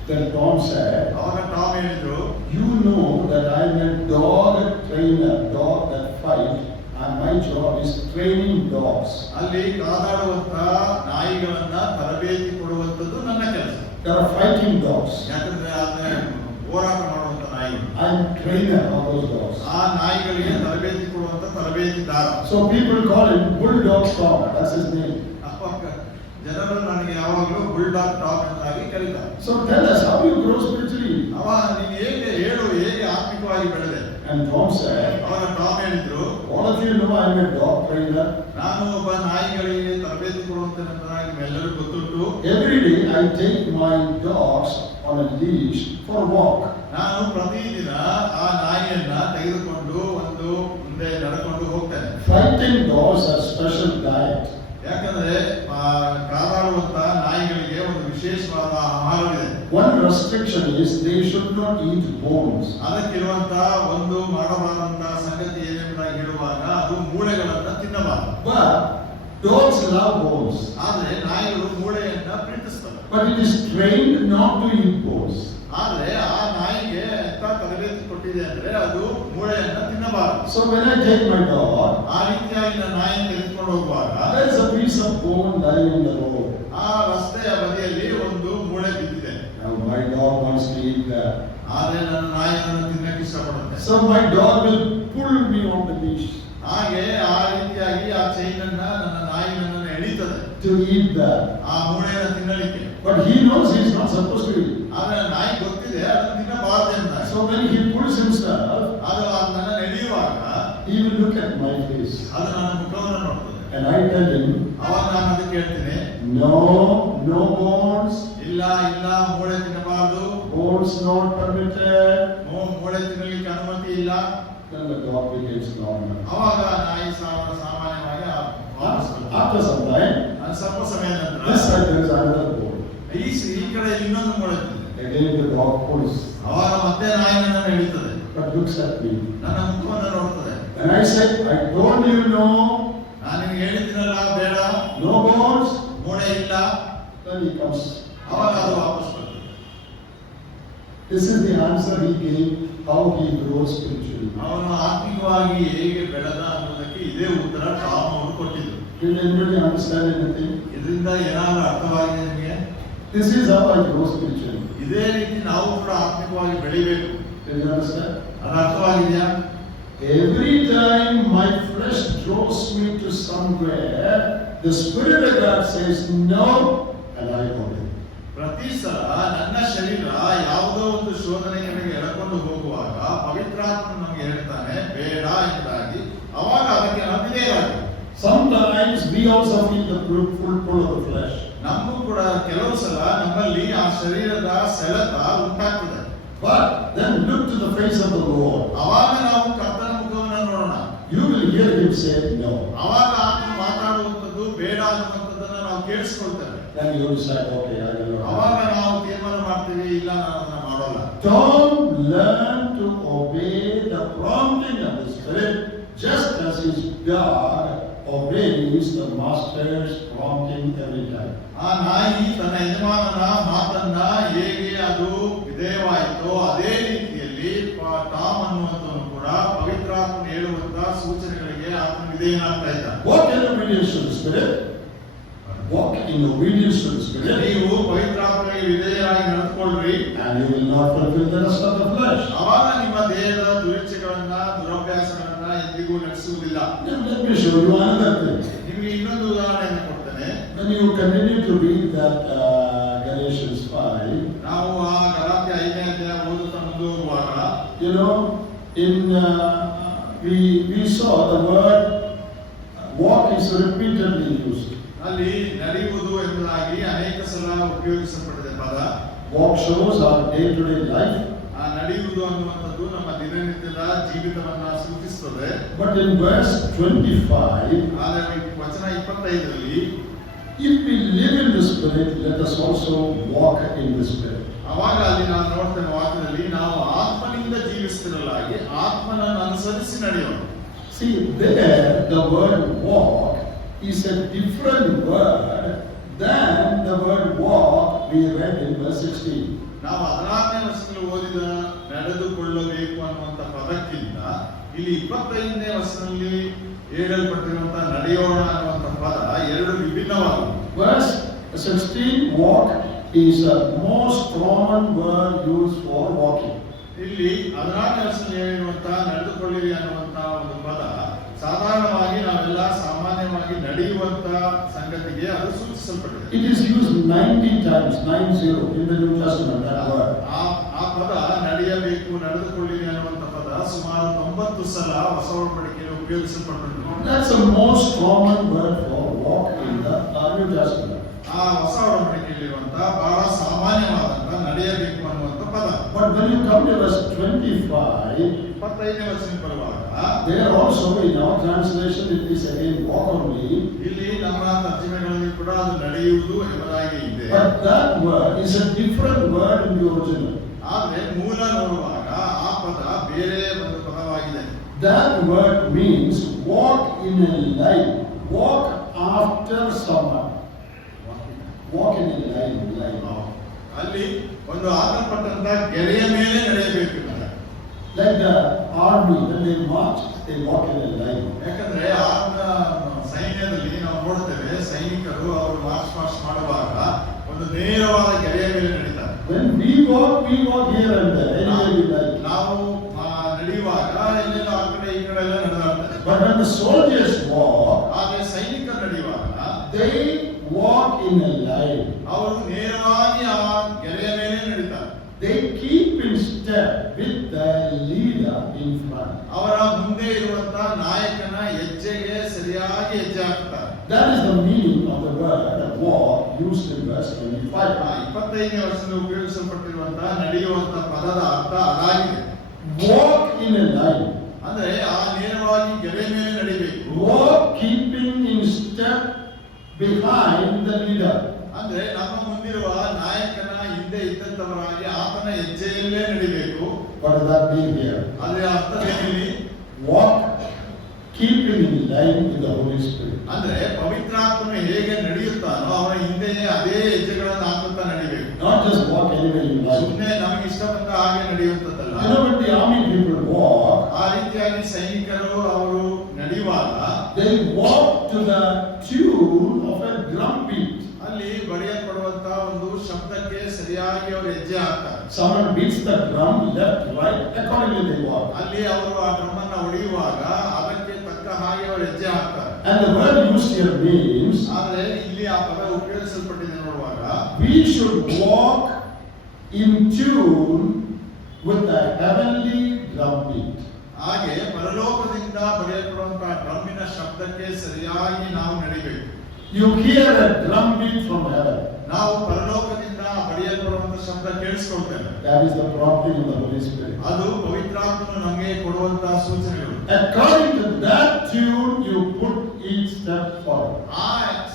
Then Tom said, ಅವಾಗ ಟಾಮ್ ಹೇಳಿದ್ರು, you know that I am a dog trainer, dog that fight, and my job is training dogs. ಅಲ್ಲಿ ಕಾದಾಡುವಂತ ನಾಯಿಗಳನ್ನ ತರಬೇತಿ ಕೊಡುವಂತದ್ದು ನನ್ನ ಕೆಲಸ. There are fighting dogs. ಯಾಕಂದ್ರೆ ಅದನ್ನ ಹೋರಾಟ ಮಾಡುವಂತ ನಾಯಿಗಳು. I am trainer of those dogs. ಆ ನಾಯಿಗಳಿಗೆ ತರಬೇತಿ ಕೊಡುವಂತ ತರಬೇತಿದಾರ. So people call him Bulldog Tom. That's his name. ಜನರು ನನಗೆ ಯಾವಾಗಲೂ ಬುಲ್ಡಾಗ್ ಟಾಕ್ ಅಂತಾಗಿ ಕರೀತಾರೆ. So tell us, how you grow spiritually? ನೀನು ಹೇಗೆ ಆತ್ಮಿಕವಾಗಿ ಬೆಳೆದೆ? And Tom said, ಅವಾಗ ಟಾಮ್ ಹೇಳಿದ್ರು, all of you know I am a dog trainer. ನಾನು ಒಬ್ಬ ನಾಯಿಗಳಿಗೆ ತರಬೇತಿ ಕೊಡುವಂತ ನಿಮ್ಮೆಲ್ಲರೂ ಗೊತ್ತುಂಟು. Every day I take my dogs on a leash for a walk. ನಾನು ಪ್ರತಿದಿನ ಆ ನಾಯಿಯನ್ನ ತೆಗೆದುಕೊಂಡು ಒಂದು ಮುಂದೆ ನಡ್ಕೊಂಡು ಹೋಗ್ತೇನೆ. Fighting dogs have special diet. ಯಾಕಂದ್ರೆ ಕಾದಾಡುವಂತ ನಾಯಿಗಳಿಗೆ ಒಂದು ವಿಶೇಷವಾದ ಆಹಾರವಿದೆ. One restriction is they should not eat bones. ಅದಕ್ಕಿರುವಂತ ಒಂದು ಮಾಡಬಾರದಂತ ಸಂಗತಿ ಏನೆಂಬುದಾಗಿ ಹೇಳುವಾಗ ಅದು ಮೂಳೆಗಳನ್ನ ತಿನ್ನಬಾರದು. But dogs love bones. ಆದ್ರೆ ನಾಯಿಗಳು ಮೂಳೆಯನ್ನ ಪ್ರೀತಿಸ್ತವೆ. But it is trained not to eat bones. ಆದ್ರೆ ಆ ನಾಯಿಗೆ ಎಂತ ತರಬೇತಿ ಕೊಟ್ಟಿದೆ ಅಂದ್ರೆ ಅದು ಮೂಳೆಯನ್ನ ತಿನ್ನಬಾರದು. So when I take my dog, ಆ ರೀತಿಯಾಗಿ ನಾನು ನಾಯಿಯನ್ನು ತೆಗೆದುಕೊಂಡು ಹೋಗುವಾಗ there is a piece of bone lying on the road. ಆ ರಸ್ತೆಯ ಬದಿಯಲ್ಲಿ ಒಂದು ಮೂಳೆ ಬಿದ್ದಿದೆ. Now my dog wants to eat that. ಆದ್ರೆ ನನ್ನ ನಾಯಿಯನ್ನು ತಿನ್ನಕ್ಕೆ ಇಷ್ಟಪಡುತ್ತೆ. So my dog will pull me on the leash. ಹಾಗೆ ಆ ರೀತಿಯಾಗಿ ಆ ಚೈನ್ ಅನ್ನ ನನ್ನ ನಾಯಿ ನನ್ನನ್ನು ಎಳೀತದೆ to eat that. ಆ ಮೂಳೆಯನ್ನು ತಿನ್ನಲಿಕ್ಕೆ. But he knows he is not supposed to eat. ಆದ್ರೆ ನಾಯಿ ಗೊತ್ತಿದೆ ಅದನ್ನು ತಿನ್ನಬಾರದು ಅಂತ. So when he pulls himself, ಅದು ನನ್ನನ್ನು ಎಳೆಯುವಾಗ he will look at my face. ಅದು ನನ್ನ ಮುಖವನ್ನು ನೋಡ್ತದೆ. And I tell him, ಅವಾಗ ನಾನು ಅದಕ್ಕೆ ಹೇಳ್ತೀನಿ, no bones. ಇಲ್ಲ ಮೂಳೆ ತಿನ್ನಬಾರದು. Bones not permitted. ಮೂಳೆ ತಿನ್ನಲಿಕ್ಕೆ ಅನುಮತಿ ಇಲ್ಲ. Then the dog becomes normal. ಅವಾಗ ನಾಯಿ ಸಾಮಾನ್ಯವಾಗಿ After some time, ಸ್ವಲ್ಪ ಸಮಯ ನಂತರ this side there is another bone. ಈ ಕಡೆ ಇನ್ನೊಂದು ಮೂಳೆ ಇದೆ. Again the dog pulls. ಅವಾಗ ಮತ್ತೆ ನಾಯಿ ನನ್ನನ್ನು ಎಳೀತದೆ. But looks at me. ನನ್ನ ಮುಖವನ್ನು ನೋಡ್ತದೆ. And I said, I told you no. ನಾನು ನಿಮಗೆ ಹೇಳಿದ್ದೀನಲ್ಲ ಬೇಡ. No bones. ಮೂಳೆ ಇಲ್ಲ. Then he comes. ಅವಾಗ ಅದು ವಾಪಸ್ ಬರ್ತದೆ. This is the answer he gave, how he grows spiritually. ಅವನು ಆತ್ಮಿಕವಾಗಿ ಹೇಗೆ ಬೆಳೆದ ಅನ್ನೋದಕ್ಕೆ ಇದೇ ಉತ್ತರ ಟಾಮ್ ಅವರು ಕೊಟ್ಟಿದ್ರು. Did anybody understand anything? ಇದರಿಂದ ಏನಾದರೂ ಅರ್ಥವಾಗಿದೆ ನಿಮಗೆ? This is how I grow spiritually. ಇದೇ ರೀತಿ ನಾವು ಕೂಡ ಆತ್ಮಿಕವಾಗಿ ಬೆಳಿಬೇಕು. Did you understand? ಅದು ಅರ್ಥವಾಗಿದೆಯಾ? Every time my flesh draws me to somewhere, the Spirit of God says no, and I obey. ಪ್ರತಿ ಸಲ ನನ್ನ ಶರೀರ ಯಾವುದೋ ಒಂದು ಶೋಧನೆಗೆ ನನಗೆ ಎಳಕೊಂಡು ಹೋಗುವಾಗ ಪವಿತ್ರಾತ್ಮ ನಮಗೆ ಹೇಳ್ತಾನೆ ಬೇಡ ಎಂಬುದಾಗಿ, ಅವಾಗ ಅದಕ್ಕೆ ನಾವು ವಿಧೇಯರಾಗಬೇಕು. Sometimes we also feel the full pull of the flesh. ನಮಗೂ ಕೂಡ ಕೆಲವು ಸಲ ನಮ್ಮಲ್ಲಿ ಆ ಶರೀರದ ಸೆಳೆತ ಉಂಟಾಗ್ತದೆ. But then look to the face of the Lord. ಅವಾಗ ನಾವು ಕರ್ತನ ಮುಖವನ್ನು ನೋಡೋಣ. You will hear him say no. ಅವಾಗ ಆತನು ಮಾತಾಡುವಂಥದ್ದು ಬೇಡ ಅನ್ನುವಂಥದ್ದನ್ನ ನಾವು ಕೇಳಿಸ್ಕೊಳ್ತೇವೆ. Then you will say, okay, I will not. ಅವಾಗ ನಾವು ತೀರ್ಮಾನ ಮಾಡ್ತೀವಿ, ಇಲ್ಲ ನಾನು ಅದನ್ನ ಮಾಡೋಲ್ಲ. Don't learn to obey the prompting of the Spirit, just as his dog obeys the master's prompting every time. ಆ ನಾಯಿ ತನ್ನ ಯಜಮಾನನ ಮಾತನ್ನ ಹೇಗೆ ಅದು ವಿಧೇಯವಾಯಿತೋ ಅದೇ ರೀತಿಯಲ್ಲಿ ಟಾಮ್ ಅನ್ನುವಂಥವನು ಕೂಡ ಪವಿತ್ರಾತ್ಮ ಹೇಳುವಂತ ಸೂಚನೆಗಳಿಗೆ ಆತನ ವಿಧೇಯನಾಗ್ತಾ ಇದ್ದ. Walk in obedience to the Spirit. Walk in obedience to the Spirit. ನೀವು ಪವಿತ್ರಾತ್ಮನಿಗೆ ವಿಧೇಯರಾಗಿ ನಡೆದುಕೊಳ್ಳ್ರಿ, And you will not fulfill the rest of the flesh. ಅವಾಗ ನಿಮ್ಮ ದೇಹದ ದುರಿಚ್ಛೆಗಳನ್ನ ದುರಭ್ಯಾಸಗಳನ್ನ ಎಂದಿಗೂ ನಡೆಸುವುದಿಲ್ಲ. Now let me show you another thing. ನಿಮಗೆ ಇನ್ನೊಂದು ಉದಾಹರಣೆಯನ್ನು ಕೊಡ್ತೇನೆ. ಇದ್ದಾನೆ. When you continue to read that Galatians 5, ನಾವು ಆ ಗಲಾತ್ಯ 5ನೇ ಅಧ್ಯಾಯ ಓದುತ್ತಾ ಮುಂದುವರುವಾಗ, you know, in we saw the word walk is repeatedly used. ಅಲ್ಲಿ ನಡೆಯುವುದು ಎಂಬುದಾಗಿ ಅನೇಕ ಸಲ ಉಪಯೋಗಿಸಲ್ಪಟ್ಟಿದೆ ಪದ. Walk shows our day-to-day life. ಆ ನಡೆಯುವುದು ಅನ್ನುವಂಥದ್ದು ನಮ್ಮ ದಿನನಿತ್ಯದ ಜೀವಿತವನ್ನ ಸೂಚಿಸುತ್ತದೆ. But in verse 25, ಆದರೆ ವಚನ 25ರಲ್ಲಿ, if we live in the Spirit, let us also walk in the Spirit. ಅವಾಗ ಅಲ್ಲಿ ನಾವು ನೋಡ್ತೇವೆ ವಾಕ್ಯದಲ್ಲಿ, ನಾವು ಆತ್ಮನಿಂದ ಜೀವಿಸುತ್ತಿರಲಾಗಿ ಆತ್ಮನನ್ನು ಅನುಸರಿಸಿ ನಡೆಯೋಣ. See, there the word walk is a different word than the word walk we read in verse 16. ನಾವು 16ನೇ ವಚನದಲ್ಲಿ ಓದಿದ ನಡೆದುಕೊಳ್ಳಬೇಕು ಅನ್ನುವಂಥ ಪದಕ್ಕಿಂತ ಇಲ್ಲಿ 25ನೇ ವಚನದಲ್ಲಿ ಹೇಳಲ್ಪಟ್ಟಿರುವಂತಹ ನಡೆಯೋಣ ಅನ್ನುವಂಥ ಪದ ಎರಡು ವಿಭಿನ್ನವಾಗಿದೆ. Verse 16, walk, is a most common word used for walking. ಇಲ್ಲಿ 16ನೇ ವಚನದಲ್ಲಿ ಹೇಳಿರುವಂತಹ ನಡೆದುಕೊಳ್ಳಿರಿ ಅನ್ನುವಂತಹ ಒಂದು ಪದ ಸಾಧಾರಣವಾಗಿ ನಾವೆಲ್ಲ ಸಾಮಾನ್ಯವಾಗಿ ನಡೆಯುವಂತಹ ಸಂಗತಿಗೆ ಅದು ಸೂಚಿಸಲ್ಪಟ್ಟಿದೆ. It is used 90 times, 90 in the New Testament, that word. ಆ ಪದ ನಡೆಯಬೇಕು, ನಡೆದುಕೊಳ್ಳಿರಿ ಅನ್ನುವಂಥ ಪದ ಸುಮಾರು 90 ಸಲ ಹೊಸ ಒಡಂಬಡಿಕೆಯಲ್ಲಿ ಉಪಯೋಗಿಸಲ್ಪಟ್ಟಿದೆ. That's the most common word for walk in the New Testament. ಆ ಹೊಸ ಒಡಂಬಡಿಕೆಯಲ್ಲಿರುವಂತಹ ಬಹಳ ಸಾಮಾನ್ಯವಾದಂತಹ ನಡೆಯಬೇಕು ಅನ್ನುವಂಥ ಪದ. But when you come to verse 25, 25ನೇ ವಚನಕ್ಕೆ ಬರುವಾಗ, there also in our translation it is again walk only. ಇಲ್ಲಿ ನಮ್ಮ ತರ್ಜಮೆಗಳಲ್ಲಿ ಕೂಡ ಅದು ನಡೆಯುವುದು ಎಂಬುದಾಗಿ ಇದೆ. But that word is a different word in the original. ಆದರೆ ಮೂಲ ನೋಡುವಾಗ ಆ ಪದ ಬೇರೆ ಒಂದು ಪದವಾಗಿದೆ. That word means walk in a line, walk after someone. Walk in a line. ಅಲ್ಲಿ ಒಂದು ಹಾಕಲ್ಪಟ್ಟಂತ ಗೆರೆಯ ಮೇಲೆ ನಡೆಯಬೇಕು. Like the army, when they march, they walk in a line. ಯಾಕಂದ್ರೆ ಸೈನ್ಯದಲ್ಲಿ ನಾವು ನೋಡ್ತೇವೆ, ಸೈನಿಕರು ಅವರು ಮಾರ್ಚ್ ಮಾಡುವಾಗ ಒಂದು ನೇರವಾದ ಗೆರೆಯ ಮೇಲೆ ನಡೀತಾರೆ. When we walk here and there, anywhere we like. ನಾವು ನಡೆಯುವಾಗ ಇಲ್ಲೆಲ್ಲ ಆ ಕಡೆ ಈ ಕಡೆ ಎಲ್ಲ ನಡೆದಾಡ್ತಾರೆ. But when the soldiers walk, ಆದ್ರೆ ಸೈನಿಕರು ನಡೆಯುವಾಗ they walk in a line. ಅವರು ನೇರವಾಗಿ ಆ ಗೆರೆಯ ಮೇಲೆ ನಡೀತಾರೆ. They keep in step with the leader in front. ಅವರ ಮುಂದೆ ಇರುವಂತಹ ನಾಯಕನ ಹೆಜ್ಜೆಗೆ ಸರಿಯಾಗಿ ಹೆಜ್ಜೆ ಹಾಕ್ತಾರೆ. That is the meaning of the word walk used in verse 25. 25ನೇ ವಚನದಲ್ಲಿ ಉಪಯೋಗಿಸಲ್ಪಟ್ಟಿರುವಂತಹ ನಡೆಯುವಂತಹ ಪದದ ಅರ್ಥ ಅದಾಗಿದೆ. Walk in a line. ಅಂದ್ರೆ ಆ ನೇರವಾಗಿ ಗೆರೆ ಮೇಲೆ ನಡಿಬೇಕು. Walk keeping in step behind the leader. ಅಂದ್ರೆ ನಮ್ಮ ಮುಂದಿರುವ ನಾಯಕನ ಹಿಂದೆ ಇದ್ದಂತವರಾಗಿ ಆತನ ಹೆಜ್ಜೆಯಲ್ಲೇ ನಡಿಬೇಕು. What does that mean here? ಅದೇ ಅರ್ಥ ಏನಿದೆ? Walk keeping in line with the Holy Spirit. ಅಂದ್ರೆ ಪವಿತ್ರಾತ್ಮನು ಹೇಗೆ ನಡೆಯುತ್ತಾನೋ ಅವನ ಹಿಂದೆಯೇ ಅದೇ ಹೆಜ್ಜೆಗಳನ್ನು ಹಾಕುತ್ತಾ ನಡಿಬೇಕು. Not just walk anywhere you like. ಸುಮ್ಮನೆ ನಮಗೆ ಇಷ್ಟ ಬಂದ ಹಾಗೆ ನಡೆಯುವಂತದ್ದಲ್ಲ. You know when the army people walk, ಆ ರೀತಿಯಾಗಿ ಸೈನಿಕರು ಅವರು ನಡೆಯುವಾಗ they walk to the tune of a drum beat. ಅಲ್ಲಿ ಬಡಿಯಲ್ಪಡುವಂತ ಒಂದು ಶಬ್ದಕ್ಕೆ ಸರಿಯಾಗಿ ಅವರು ಹೆಜ್ಜೆ ಹಾಕ್ತಾರೆ. Someone beats the drum left, right, accordingly they walk. ಅಲ್ಲಿ ಅವರು ಆ ಡ್ರಮ್ ಅನ್ನ ಹೊಡೆಯುವಾಗ ಅದಕ್ಕೆ ತಕ್ಕ ಹಾಗೆ ಅವರು ಹೆಜ್ಜೆ ಹಾಕ್ತಾರೆ. And the word used here means, ಆದ್ರೆ ಇಲ್ಲಿ ಆ ಪದ ಉಪಯೋಗಿಸಲ್ಪಟ್ಟಿದೆ ನೋಡುವಾಗ, we should walk in tune with the heavenly drum beat. ಹಾಗೆ ಪರಲೋಕದಿಂದ ಬಡಿಯಲ್ಪಡುವಂತಹ ಡ್ರಮ್ಮಿನ ಶಬ್ದಕ್ಕೆ ಸರಿಯಾಗಿ ನಾವು ನಡಿಬೇಕು. You hear a drum beat from heaven. ನಾವು ಪರಲೋಕದಿಂದ ಬಡಿಯಲ್ಪಡುವಂತಹ ಶಬ್ದ ಕೇಳಿಸ್ಕೊಳ್ತೇವೆ. That is the prompting of the Holy Spirit. ಅದು ಪವಿತ್ರಾತ್ಮನು ನಮಗೆ ಕೊಡುವಂತಹ ಸೂಚನೆಗಳು. According to that tune, you put each step forward. ಆ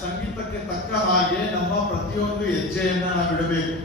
ಸಂಗೀತಕ್ಕೆ ತಕ್ಕ ಹಾಗೆ ನಮ್ಮ ಪ್ರತಿಯೊಂದು ಹೆಜ್ಜೆಯನ್ನ ನಾವು ಇಡಬೇಕು.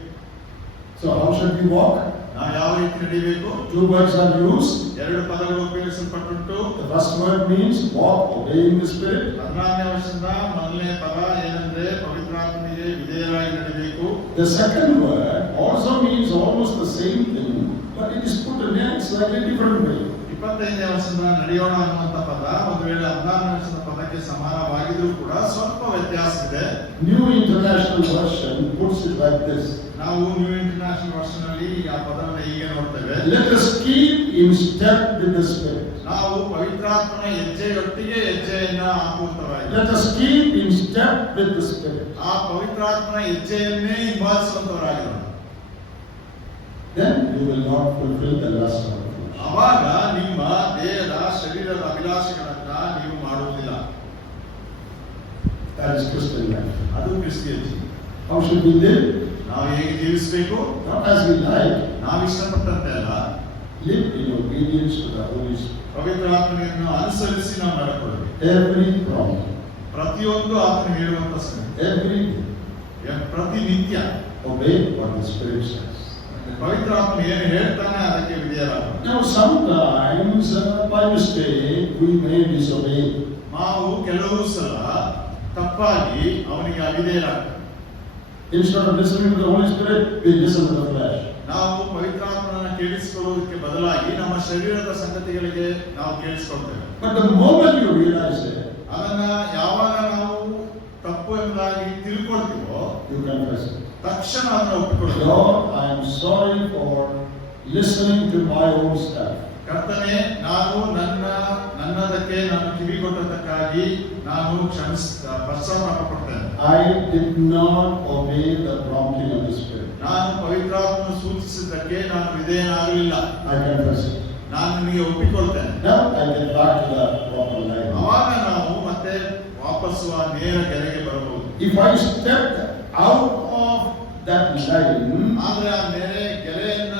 So how should we walk? ನಾವು ಯಾವ ರೀತಿ ನಡಿಬೇಕು? Two words are used. ಎರಡು ಪದಗಳು ಉಪಯೋಗಿಸಲ್ಪಟ್ಟುಂಟು. The first word means walk, obeying the Spirit. 16ನೇ ವರ್ಷದ ಮೊದಲನೇ ಪದ ಏನಂದ್ರೆ ಪವಿತ್ರಾತ್ಮನಿಗೆ ವಿಧೇಯರಾಗಿ ನಡಿಬೇಕು. The second word also means almost the same thing, but it is put in a slightly different way. 25ನೇ ವರ್ಷದ ನಡೆಯೋಣ ಅನ್ನುವಂಥ ಪದ ಒಂದು ವೇಳೆ 16ನೇ ವಚನದ ಪದಕ್ಕೆ ಸಮಾನವಾಗಿದ್ರೂ ಕೂಡ ಸ್ವಲ್ಪ ವ್ಯತ್ಯಾಸ ಇದೆ. New International Version puts it like this. ನಾವು ನ್ಯೂ ಇಂಟರ್ನ್ಯಾಷನಲ್ ವರ್ಷನ್ ಅಲ್ಲಿ ಆ ಪದವನ್ನು ಹೀಗೆ ನೋಡ್ತೇವೆ. Let us keep in step with the Spirit. ನಾವು ಪವಿತ್ರಾತ್ಮನ ಹೆಜ್ಜೆಯೊಟ್ಟಿಗೆ ಹೆಜ್ಜೆಯನ್ನ ಹಾಕುವಂತರಾಗಿ. Let us keep in step with the Spirit. ಆ ಪವಿತ್ರಾತ್ಮನ ಹೆಜ್ಜೆಯನ್ನೇ ಹಿಂಬಾಲಿಸುವಂತವರಾಗಿರೋಣ. Then you will not fulfill the lust of the flesh. ಆವಾಗ ನಿಮ್ಮ ದೇಹದ ಶರೀರದ ಅಭಿಲಾಷೆಗಳನ್ನ ನೀವು ಮಾಡುವುದಿಲ್ಲ. That is Christian life. ಅದು ಕ್ರಿಸ್ತಿಯ ಜೀವನ. How should we live? ನಾವು ಹೇಗೆ ಜೀವಿಸಬೇಕು? Not as we like. ನಾವು ಇಷ್ಟಪಟ್ಟಂತೆ ಅಲ್ಲ, Live in obedience to the Holy Spirit. ಪವಿತ್ರಾತ್ಮನೆಯನ್ನು ಅನುಸರಿಸಿ ನಾವು ನಡ್ಕೊಳ್ಳಬೇಕು. Every prompt, ಪ್ರತಿಯೊಂದು ಆತನು ಹೇಳುವಂತ ಸಂಗತಿ, every ಪ್ರತಿನಿತ್ಯ obey what the Spirit says. ಪವಿತ್ರಾತ್ಮ ಏನು ಹೇಳ್ತಾನೆ ಅದಕ್ಕೆ ವಿಧೇಯರಾಗಬೇಕು. Now sometimes by mistake we may disobey. ನಾವು ಕೆಲವು ಸಲ ತಪ್ಪಾಗಿ ಅವನಿಗೆ ಅವಿಧೇಯರಾಗ್ತೇವೆ. Instead of listening to the Holy Spirit, we listen to the flesh. ನಾವು ಪವಿತ್ರಾತ್ಮನನ್ನು ಕೇಳಿಸಿಕೊಳ್ಳುವುದಕ್ಕೆ ಬದಲಾಗಿ ನಮ್ಮ ಶರೀರದ ಸಂಗತಿಗಳಿಗೆ ನಾವು ಕೇಳಿಸಿಕೊಳ್ತೇವೆ. But the moment you realize it, ಅದನ್ನ ಯಾವಾಗ ನಾವು ತಪ್ಪು ಎಂಬುದಾಗಿ ತಿಳ್ಕೊಳ್ತೀವೋ, you confess it. ತಕ್ಷಣ ಅದನ್ನು ಒಪ್ಪಿಕೊಳ್ಳೋದು. Lord, I am sorry for listening to my own stuff. ಕರ್ತನೇ, ನಾನು ನನ್ನದಕ್ಕೆ ನಾನು ಕಿವಿಗೊಟ್ಟದ್ದಕ್ಕಾಗಿ ನಾನು ಪಶ್ಚಾತ್ತಾಪ ಪಡ್ತೇನೆ. I did not obey the prompting of the Spirit. ನಾನು ಪವಿತ್ರಾತ್ಮನು ಸೂಚಿಸಿದ್ದಕ್ಕೆ ನಾನು ವಿಧೇಯನಾಗಲಿಲ್ಲ. I confess it. ನಾನು ನಿಮಗೆ ಒಪ್ಪಿಕೊಳ್ತೇನೆ. Now I get back to the proper line. ಆವಾಗ ನಾವು ಮತ್ತೆ ವಾಪಸ್ಸು ಆ ನೇರ ಗೆರೆಗೆ ಬರಬಹುದು. If I stepped out of that line, ಆದ್ರೆ ಆ ಗೆರೆಯನ್ನ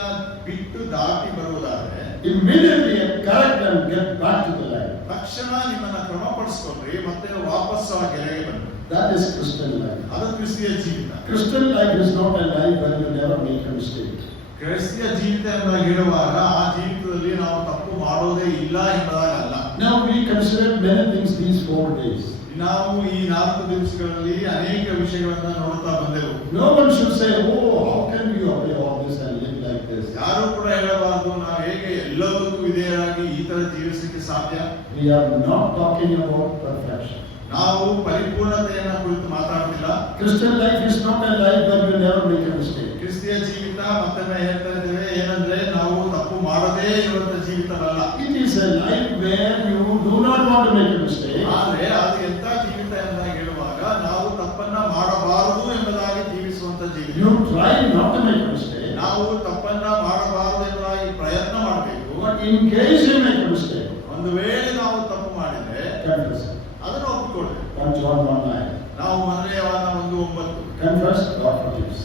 ಬಿಟ್ಟು ದಾಟಿ ಬರುವುದಾದ್ರೆ immediately correct and get back to the line. ತಕ್ಷಣ ನಿಮ್ಮನ್ನ ಕ್ರಮಪಡಿಸಿಕೊಂಡ್ರಿ ಮತ್ತೆ ವಾಪಸ್ಸು ಆ ಗೆರೆಗೆ ಬನ್ನಿ. That is Christian life. ಅದು ಕ್ರಿಸ್ತಿಯ ಜೀವಿತ. Christian life is not a life where you never make a mistake. ಕ್ರಿಸ್ತಿಯ ಜೀವಿತ ಎಂಬ ಹೇಳುವಾಗ ಆ ಜೀವಿತದಲ್ಲಿ ನಾವು ತಪ್ಪು ಮಾಡೋದೇ ಇಲ್ಲ ಎಂಬುದಾಗಲ್ಲ. Now we consider many things these 4 days. ನಾವು ಈ 4 ದಿವಸಗಳಲ್ಲಿ ಅನೇಕ ವಿಷಯಗಳನ್ನ ನೋಡ್ತಾ ಬಂದೆವು. No one should say, oh, how can you obey all this and live like this? ಯಾರು ಕೂಡ ಹೇಳಬಾರದು ನಾವು ಹೇಗೆ ಎಲ್ಲದಕ್ಕೂ ವಿಧೇಯರಾಗಿ ಈ ತರ ಜೀವಿಸಲಿಕ್ಕೆ ಸಾಧ್ಯ. We are not talking about perfection. ನಾವು ಪರಿಪೂರ್ಣತೆಯನ್ನ ಕುರಿತು ಮಾತಾಡ್ತಿಲ್ಲ. Christian life is not a life where you never make a mistake. ಕ್ರಿಸ್ತಿಯ ಜೀವಿತ ಮತ್ತೊಮ್ಮೆ ಹೇಳ್ತಾ ಇದ್ದೇವೆ ಏನಂದ್ರೆ ನಾವು ತಪ್ಪು ಮಾಡದೇ ಇರುವಂತ ಜೀವಿತವಲ್ಲ. It is a life where you do not want to make a mistake. ಆದ್ರೆ ಅದು ಎಂತ ಜೀವಿತ ಎಂಬುದಾಗಿ ಹೇಳುವಾಗ ನಾವು ತಪ್ಪನ್ನ ಮಾಡಬಾರದು ಎಂಬುದಾಗಿ ಜೀವಿಸುವಂತ ಜೀವಿತ. You try not to make a mistake. ನಾವು ತಪ್ಪನ್ನ ಮಾಡಬಾರದು ಎಂಬುದಾಗಿ ಪ್ರಯತ್ನ ಮಾಡಬೇಕು. But in case you make a mistake, ಒಂದು ವೇಳೆ ನಾವು ತಪ್ಪು ಮಾಡಿದ್ರೆ confess it. ಅದನ್ನು ಒಪ್ಪಿಕೊಳ್ಳಿ. 1 John 1:9. ನಾವು ಮೊದಲನೇ ವಾರ 1:9 Confess, God forgives.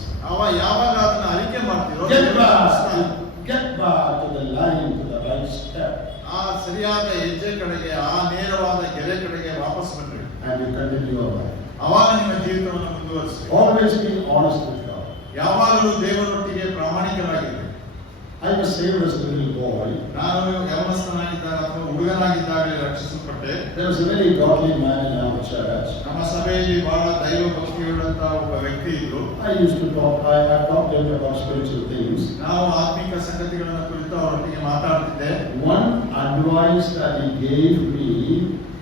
ಯಾವಾಗ ಅದನ್ನ ಅರಿಕೆ ಮಾಡ್ತೀರೋ Get back to the line, to the right step. ಆ ಸರಿಯಾದ ಹೆಜ್ಜೆ ಕಡೆಗೆ ಆ ನೇರವಾದ ಗೆರೆ ಕಡೆಗೆ ವಾಪಸ್ ಬನ್ನಿ. And you continue your life. ಅವಾಗ ನಿಮ್ಮ ಜೀವಿತವನ್ನು ಮುಂದುವರಿಸಿ. Always be honest with God. ಯಾವಾಗಲೂ ದೇವರೊಟ್ಟಿಗೆ ಪ್ರಾಮಾಣಿಕರಾಗಿರಿ. I was saved as a little boy. ನಾನು ಯೌವನಸ್ಥನಾಗಿದ್ದಾಗ ಅಥವಾ ಹುಡುಗನಾಗಿದ್ದಾಗಲೇ ರಕ್ಷಿಸಲ್ಪಟ್ಟೆ. There was a very godly man in our church. ನಮ್ಮ ಸಭೆಯಲ್ಲಿ ಬಹಳ ದೈವ ಭಕ್ತಿಯುಳ್ಳಂತ ಒಬ್ಬ ವ್ಯಕ್ತಿ ಇದ್ರು. I used to talk. I talked to him about spiritual things. ನಾವು ಆತ್ಮಿಕ ಸಂಗತಿಗಳನ್ನು ಕುರಿತು ಅವರೊಟ್ಟಿಗೆ ಮಾತಾಡ್ತಿದ್ದೆ. One advice that he gave me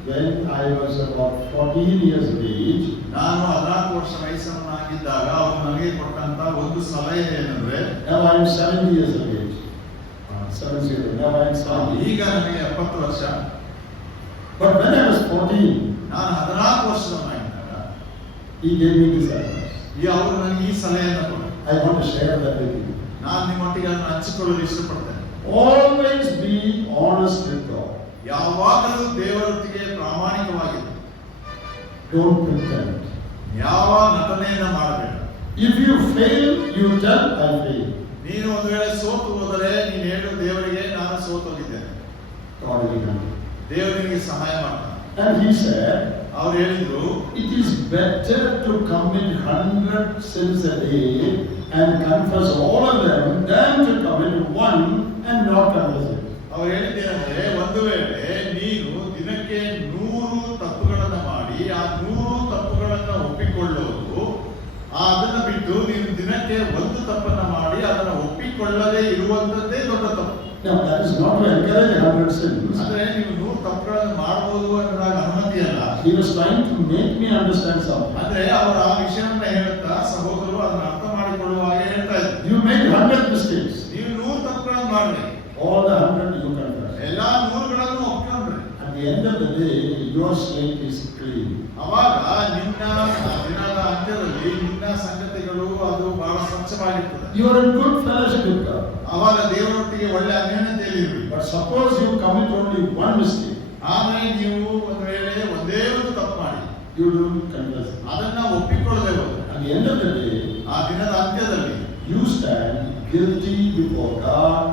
when I was about 14 years of age. ನಾನು 14 ವರ್ಷ ವಯಸ್ಸನ್ನಾಗಿದ್ದಾಗ ಅವರು ನನಗೆ ಕೊಟ್ಟಂತ ಒಂದು ಸಲಹೆ ಏನಂದ್ರೆ, Now I am 70 years of age. 70. Now I am 70. ಈಗ ನನಗೆ 70 ವರ್ಷ. But when I was 14, ನಾನು 14 ವರ್ಷದವನಾಗಿದ್ದಾಗ he gave me this advice. ಅವರು ನನಗೆ ಈ ಸಲಹೆಯನ್ನು ಕೊಟ್ಟರು. I want to share that with you. ನಾನು ನಿಮ್ಮೊಟ್ಟಿಗೆ ಅದನ್ನು ಹಂಚಿಕೊಳ್ಳಲು ಇಷ್ಟಪಡ್ತೇನೆ. Always be honest with God. ಯಾವಾಗಲೂ ದೇವರೊಟ್ಟಿಗೆ ಪ್ರಾಮಾಣಿಕವಾಗಿರು. Don't pretend. ಯಾವ ನಟನೆಯನ್ನ ಮಾಡಬೇಡ. If you fail, you tell I failed. ನೀನು ಒಂದು ವೇಳೆ ಸೋತು ಹೋದರೆ ನೀನು ಹೇಳು ದೇವರಿಗೆ ನಾನು ಸೋತು ಹೋಗಿದ್ದೇನೆ. God will help you. ದೇವರಿಗೆ ಸಹಾಯ ಮಾಡ್ತಾನೆ. And he said, ಅವ್ರು ಹೇಳಿದ್ರು, it is better to commit 100 sins a day and confess all of them than to commit one and not confess it. ಅವ್ರು ಹೇಳಿದ್ದೇನೆಂದ್ರೆ, ಒಂದು ವೇಳೆ ನೀನು ದಿನಕ್ಕೆ 100 ತಪ್ಪುಗಳನ್ನು ಮಾಡಿ ಆ 100 ತಪ್ಪುಗಳನ್ನ ಒಪ್ಪಿಕೊಳ್ಳೋದು, ಅದನ್ನ ಬಿಟ್ಟು ನೀನು ದಿನಕ್ಕೆ ಒಂದು ತಪ್ಪನ್ನ ಮಾಡಿ ಅದನ್ನ ಒಪ್ಪಿಕೊಳ್ಳದೇ ಇರುವಂತದ್ದೇ ದೊಡ್ಡ ತಪ್ಪು. Now that is not to encourage 100 sins. ಅಂದ್ರೆ ನೀವು 100 ತಪ್ಪುಗಳನ್ನು ಮಾಡಬಹುದು he was trying to make me understand something. ಅಂದ್ರೆ ಅವರು ಆ ವಿಷಯವನ್ನ ಹೇಳುತ್ತಾ ಸಹೋದರರು ಅದನ್ನ ಅರ್ಥ ಮಾಡಿಕೊಳ್ಳುವ ಹಾಗೆ ಹೇಳ್ತಾ ಇದ್ರು. You made 100 mistakes. ನೀವು 100 ತಪ್ಪುಗಳನ್ನು ಮಾಡ್ರಿ. All the 100 you confess. ಎಲ್ಲಾ 100ಗಳನ್ನು ಒಪ್ಕೊಂಡ್ರಿ. At the end of the day, your slate is clean. ಅವಾಗ ನಿನ್ನ ದಿನದ ಅಂತ್ಯದಲ್ಲಿ ನಿನ್ನ ಸಂಗತಿಗಳು ಅದು ಬಹಳ ಸ್ವಚ್ಛವಾಗಿರ್ತದೆ. You are in good fellowship with God. ಅವಾಗ ದೇವರೊಟ್ಟಿಗೆ ಒಳ್ಳೆ ಅನ್ಯೋನ್ಯತೆಯಲ್ಲಿ ಇರ್ರಿ. But suppose you commit only one mistake. ಆದ್ರೆ ನೀವು ಒಂದು ವೇಳೆ ಒಂದೇ ಒಂದು ತಪ್ಪು ಮಾಡಿ You don't confess. ಅದನ್ನ ಒಪ್ಪಿಕೊಳ್ಳದೆ ಹೋದ್ರೆ At the end of the day, ಆ ದಿನದ ಅಂತ್ಯದಲ್ಲಿ you stand guilty before God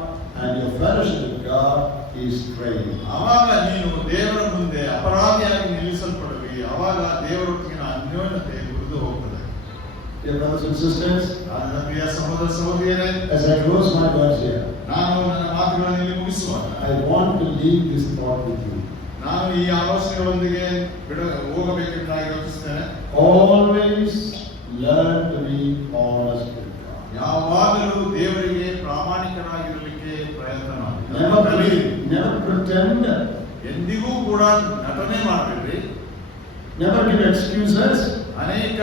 and your fellowship with God is strained. ಅವಾಗ ನೀನು ದೇವರ ಮುಂದೆ ಅಪರಾಧಿಯಾಗಿ ನಿಲ್ಲಿಸಲ್ಪಡುವಿ. ಅವಾಗ ದೇವರೊಟ್ಟಿಗಿನ ಅನ್ಯೋನ್ಯತೆ ಮುರಿದು ಹೋಗ್ತದೆ. Dear brothers and sisters, ನನ್ನ ಪ್ರಿಯ ಸಹೋದರ ಸಹೋದರಿಯರೇ, as I close my words here, ನಾನು ನನ್ನ ಮಾತುಗಳನ್ನು ಇಲ್ಲಿ ಮುಗಿಸುವಾಗ I want to leave this thought with you. ನಾನು ಈ ಆಲೋಚನೆಗಳೊಂದಿಗೆ ಹೋಗಬೇಕೆಂದು ನಾನು ಯೋಚಿಸ್ತೇನೆ. Always learn to be honest with God. ಯಾವಾಗಲೂ ದೇವರಿಗೆ ಪ್ರಾಮಾಣಿಕರಾಗಿರಲಿಕ್ಕೆ ಪ್ರಯತ್ನ ಮಾಡಿ. Never pretend. ಎಂದಿಗೂ ಕೂಡ ನಟನೆ ಮಾಡಬೇಡ್ರಿ. Never give excuses. ಅನೇಕ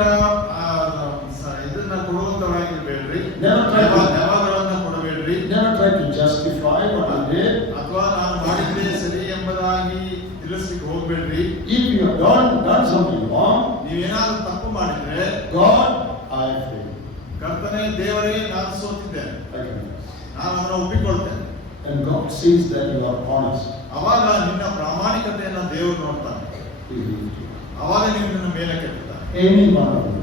ಇದನ್ನ ಕೊಡುವಂತರಾಗಿರ್ಬೇಡ್ರಿ. ನೆವಗಳನ್ನ ಕೊಡಬೇಡ್ರಿ. Never try to justify what you did. ಅಥವಾ ನಾನು ಮಾಡಿದ್ದೆ ಸರಿ ಎಂಬುದಾಗಿ ತಿಳಿಸ್ಲಿಕ್ಕೆ ಹೋಗ್ಬೇಡ್ರಿ. If you have done something wrong, ನೀವೇನಾದ್ರೂ ತಪ್ಪು ಮಾಡಿದ್ರೆ, God, I failed. ಕರ್ತನೇ ದೇವರೇ ನಾನು ಸೋತಿದ್ದೇನೆ, I confess. ನಾನು ಅದನ್ನು ಒಪ್ಪಿಕೊಳ್ತೇನೆ. And God sees that you are honest. ಅವಾಗ ನಿನ್ನ ಪ್ರಾಮಾಣಿಕತೆಯನ್ನ ದೇವರು ನೋಡ್ತಾನೆ. He leads you. ಅವಾಗ ನೀವು ನಿನ್ನ ಮೇಲೆ ಕೆತ್ತುತ್ತಾನೆ. Any one of you.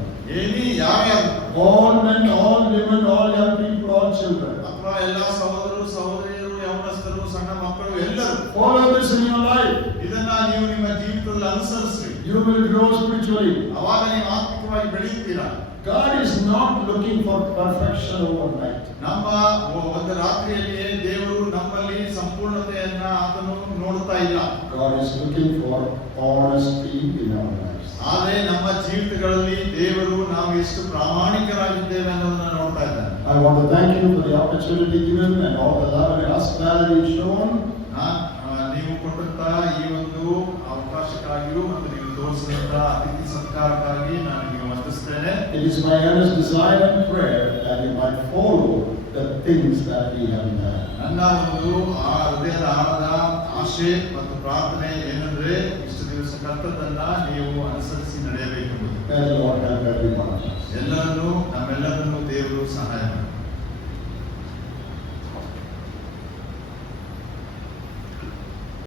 ಯಾರ್ಯಾರು, All men, all women, all young people, all children. ಅಥವಾ ಎಲ್ಲ ಸಹೋದರರು ಸಹೋದರಿಯರು, ಯೌವನಸ್ಥರು, ಸಣ್ಣ ಮಕ್ಕಳು ಎಲ್ಲರೂ Follow this in your life. ಇದನ್ನ ನೀವು ನಿಮ್ಮ ಜೀವಿತದಲ್ಲಿ ಅನುಸರಿಸ್ರಿ. You will grow spiritually. ಅವಾಗ ನೀವು ಆತ್ಮಿಕವಾಗಿ ಬೆಳೆಯುತ್ತೀರಾ. God is not looking for perfection overnight. ನಮ್ಮ ಒಂದು ರಾತ್ರಿಯಲ್ಲಿಯೇ ದೇವರು ನಮ್ಮಲ್ಲಿ ಸಂಪೂರ್ಣತೆಯನ್ನ ಆತನು ನೋಡ್ತಾ ಇಲ್ಲ. God is looking for honesty in our lives. ಆದರೆ ನಮ್ಮ ಜೀವಿತಗಳಲ್ಲಿ ದೇವರು ನಾವು ಎಷ್ಟು ಪ್ರಾಮಾಣಿಕರಾಗಿದ್ದೇವೆ ಅನ್ನೋದನ್ನ ನೋಡ್ತಾ ಇದ್ದಾನೆ. I want to thank you for the opportunity given and all the love and hospitality shown. ನೀವು ಕೊಟ್ಟಂತ ಈ ಒಂದು ಅವಕಾಶಕ್ಕಾಗಿಯೂ ಮತ್ತು ನೀವು ತೋರಿಸಿದಂತ ಅತಿಥಿ ಸತ್ಕಾರಕ್ಕಾಗಿ ನಾನು ನಿಮಗೆ ವಂದಿಸುತ್ತೇನೆ. It is my earnest desire and prayer that you might follow the things that we have done. ನನ್ನ ಒಂದು ಆ ಹೃದಯದ ಆಳದ ಆಶೆ ಮತ್ತು ಪ್ರಾರ್ಥನೆ ಏನಂದ್ರೆ ಇಷ್ಟು ದಿವಸ ಕರ್ತದ್ದನ್ನ ನೀವು ಅನುಸರಿಸಿ ನಡೆಯಬೇಕೆಂಬುದು. May the Lord help everyone. ಎಲ್ಲರನ್ನೂ ನಮ್ಮೆಲ್ಲರನ್ನೂ ದೇವರು ಸಹಾಯ ಮಾಡಿ.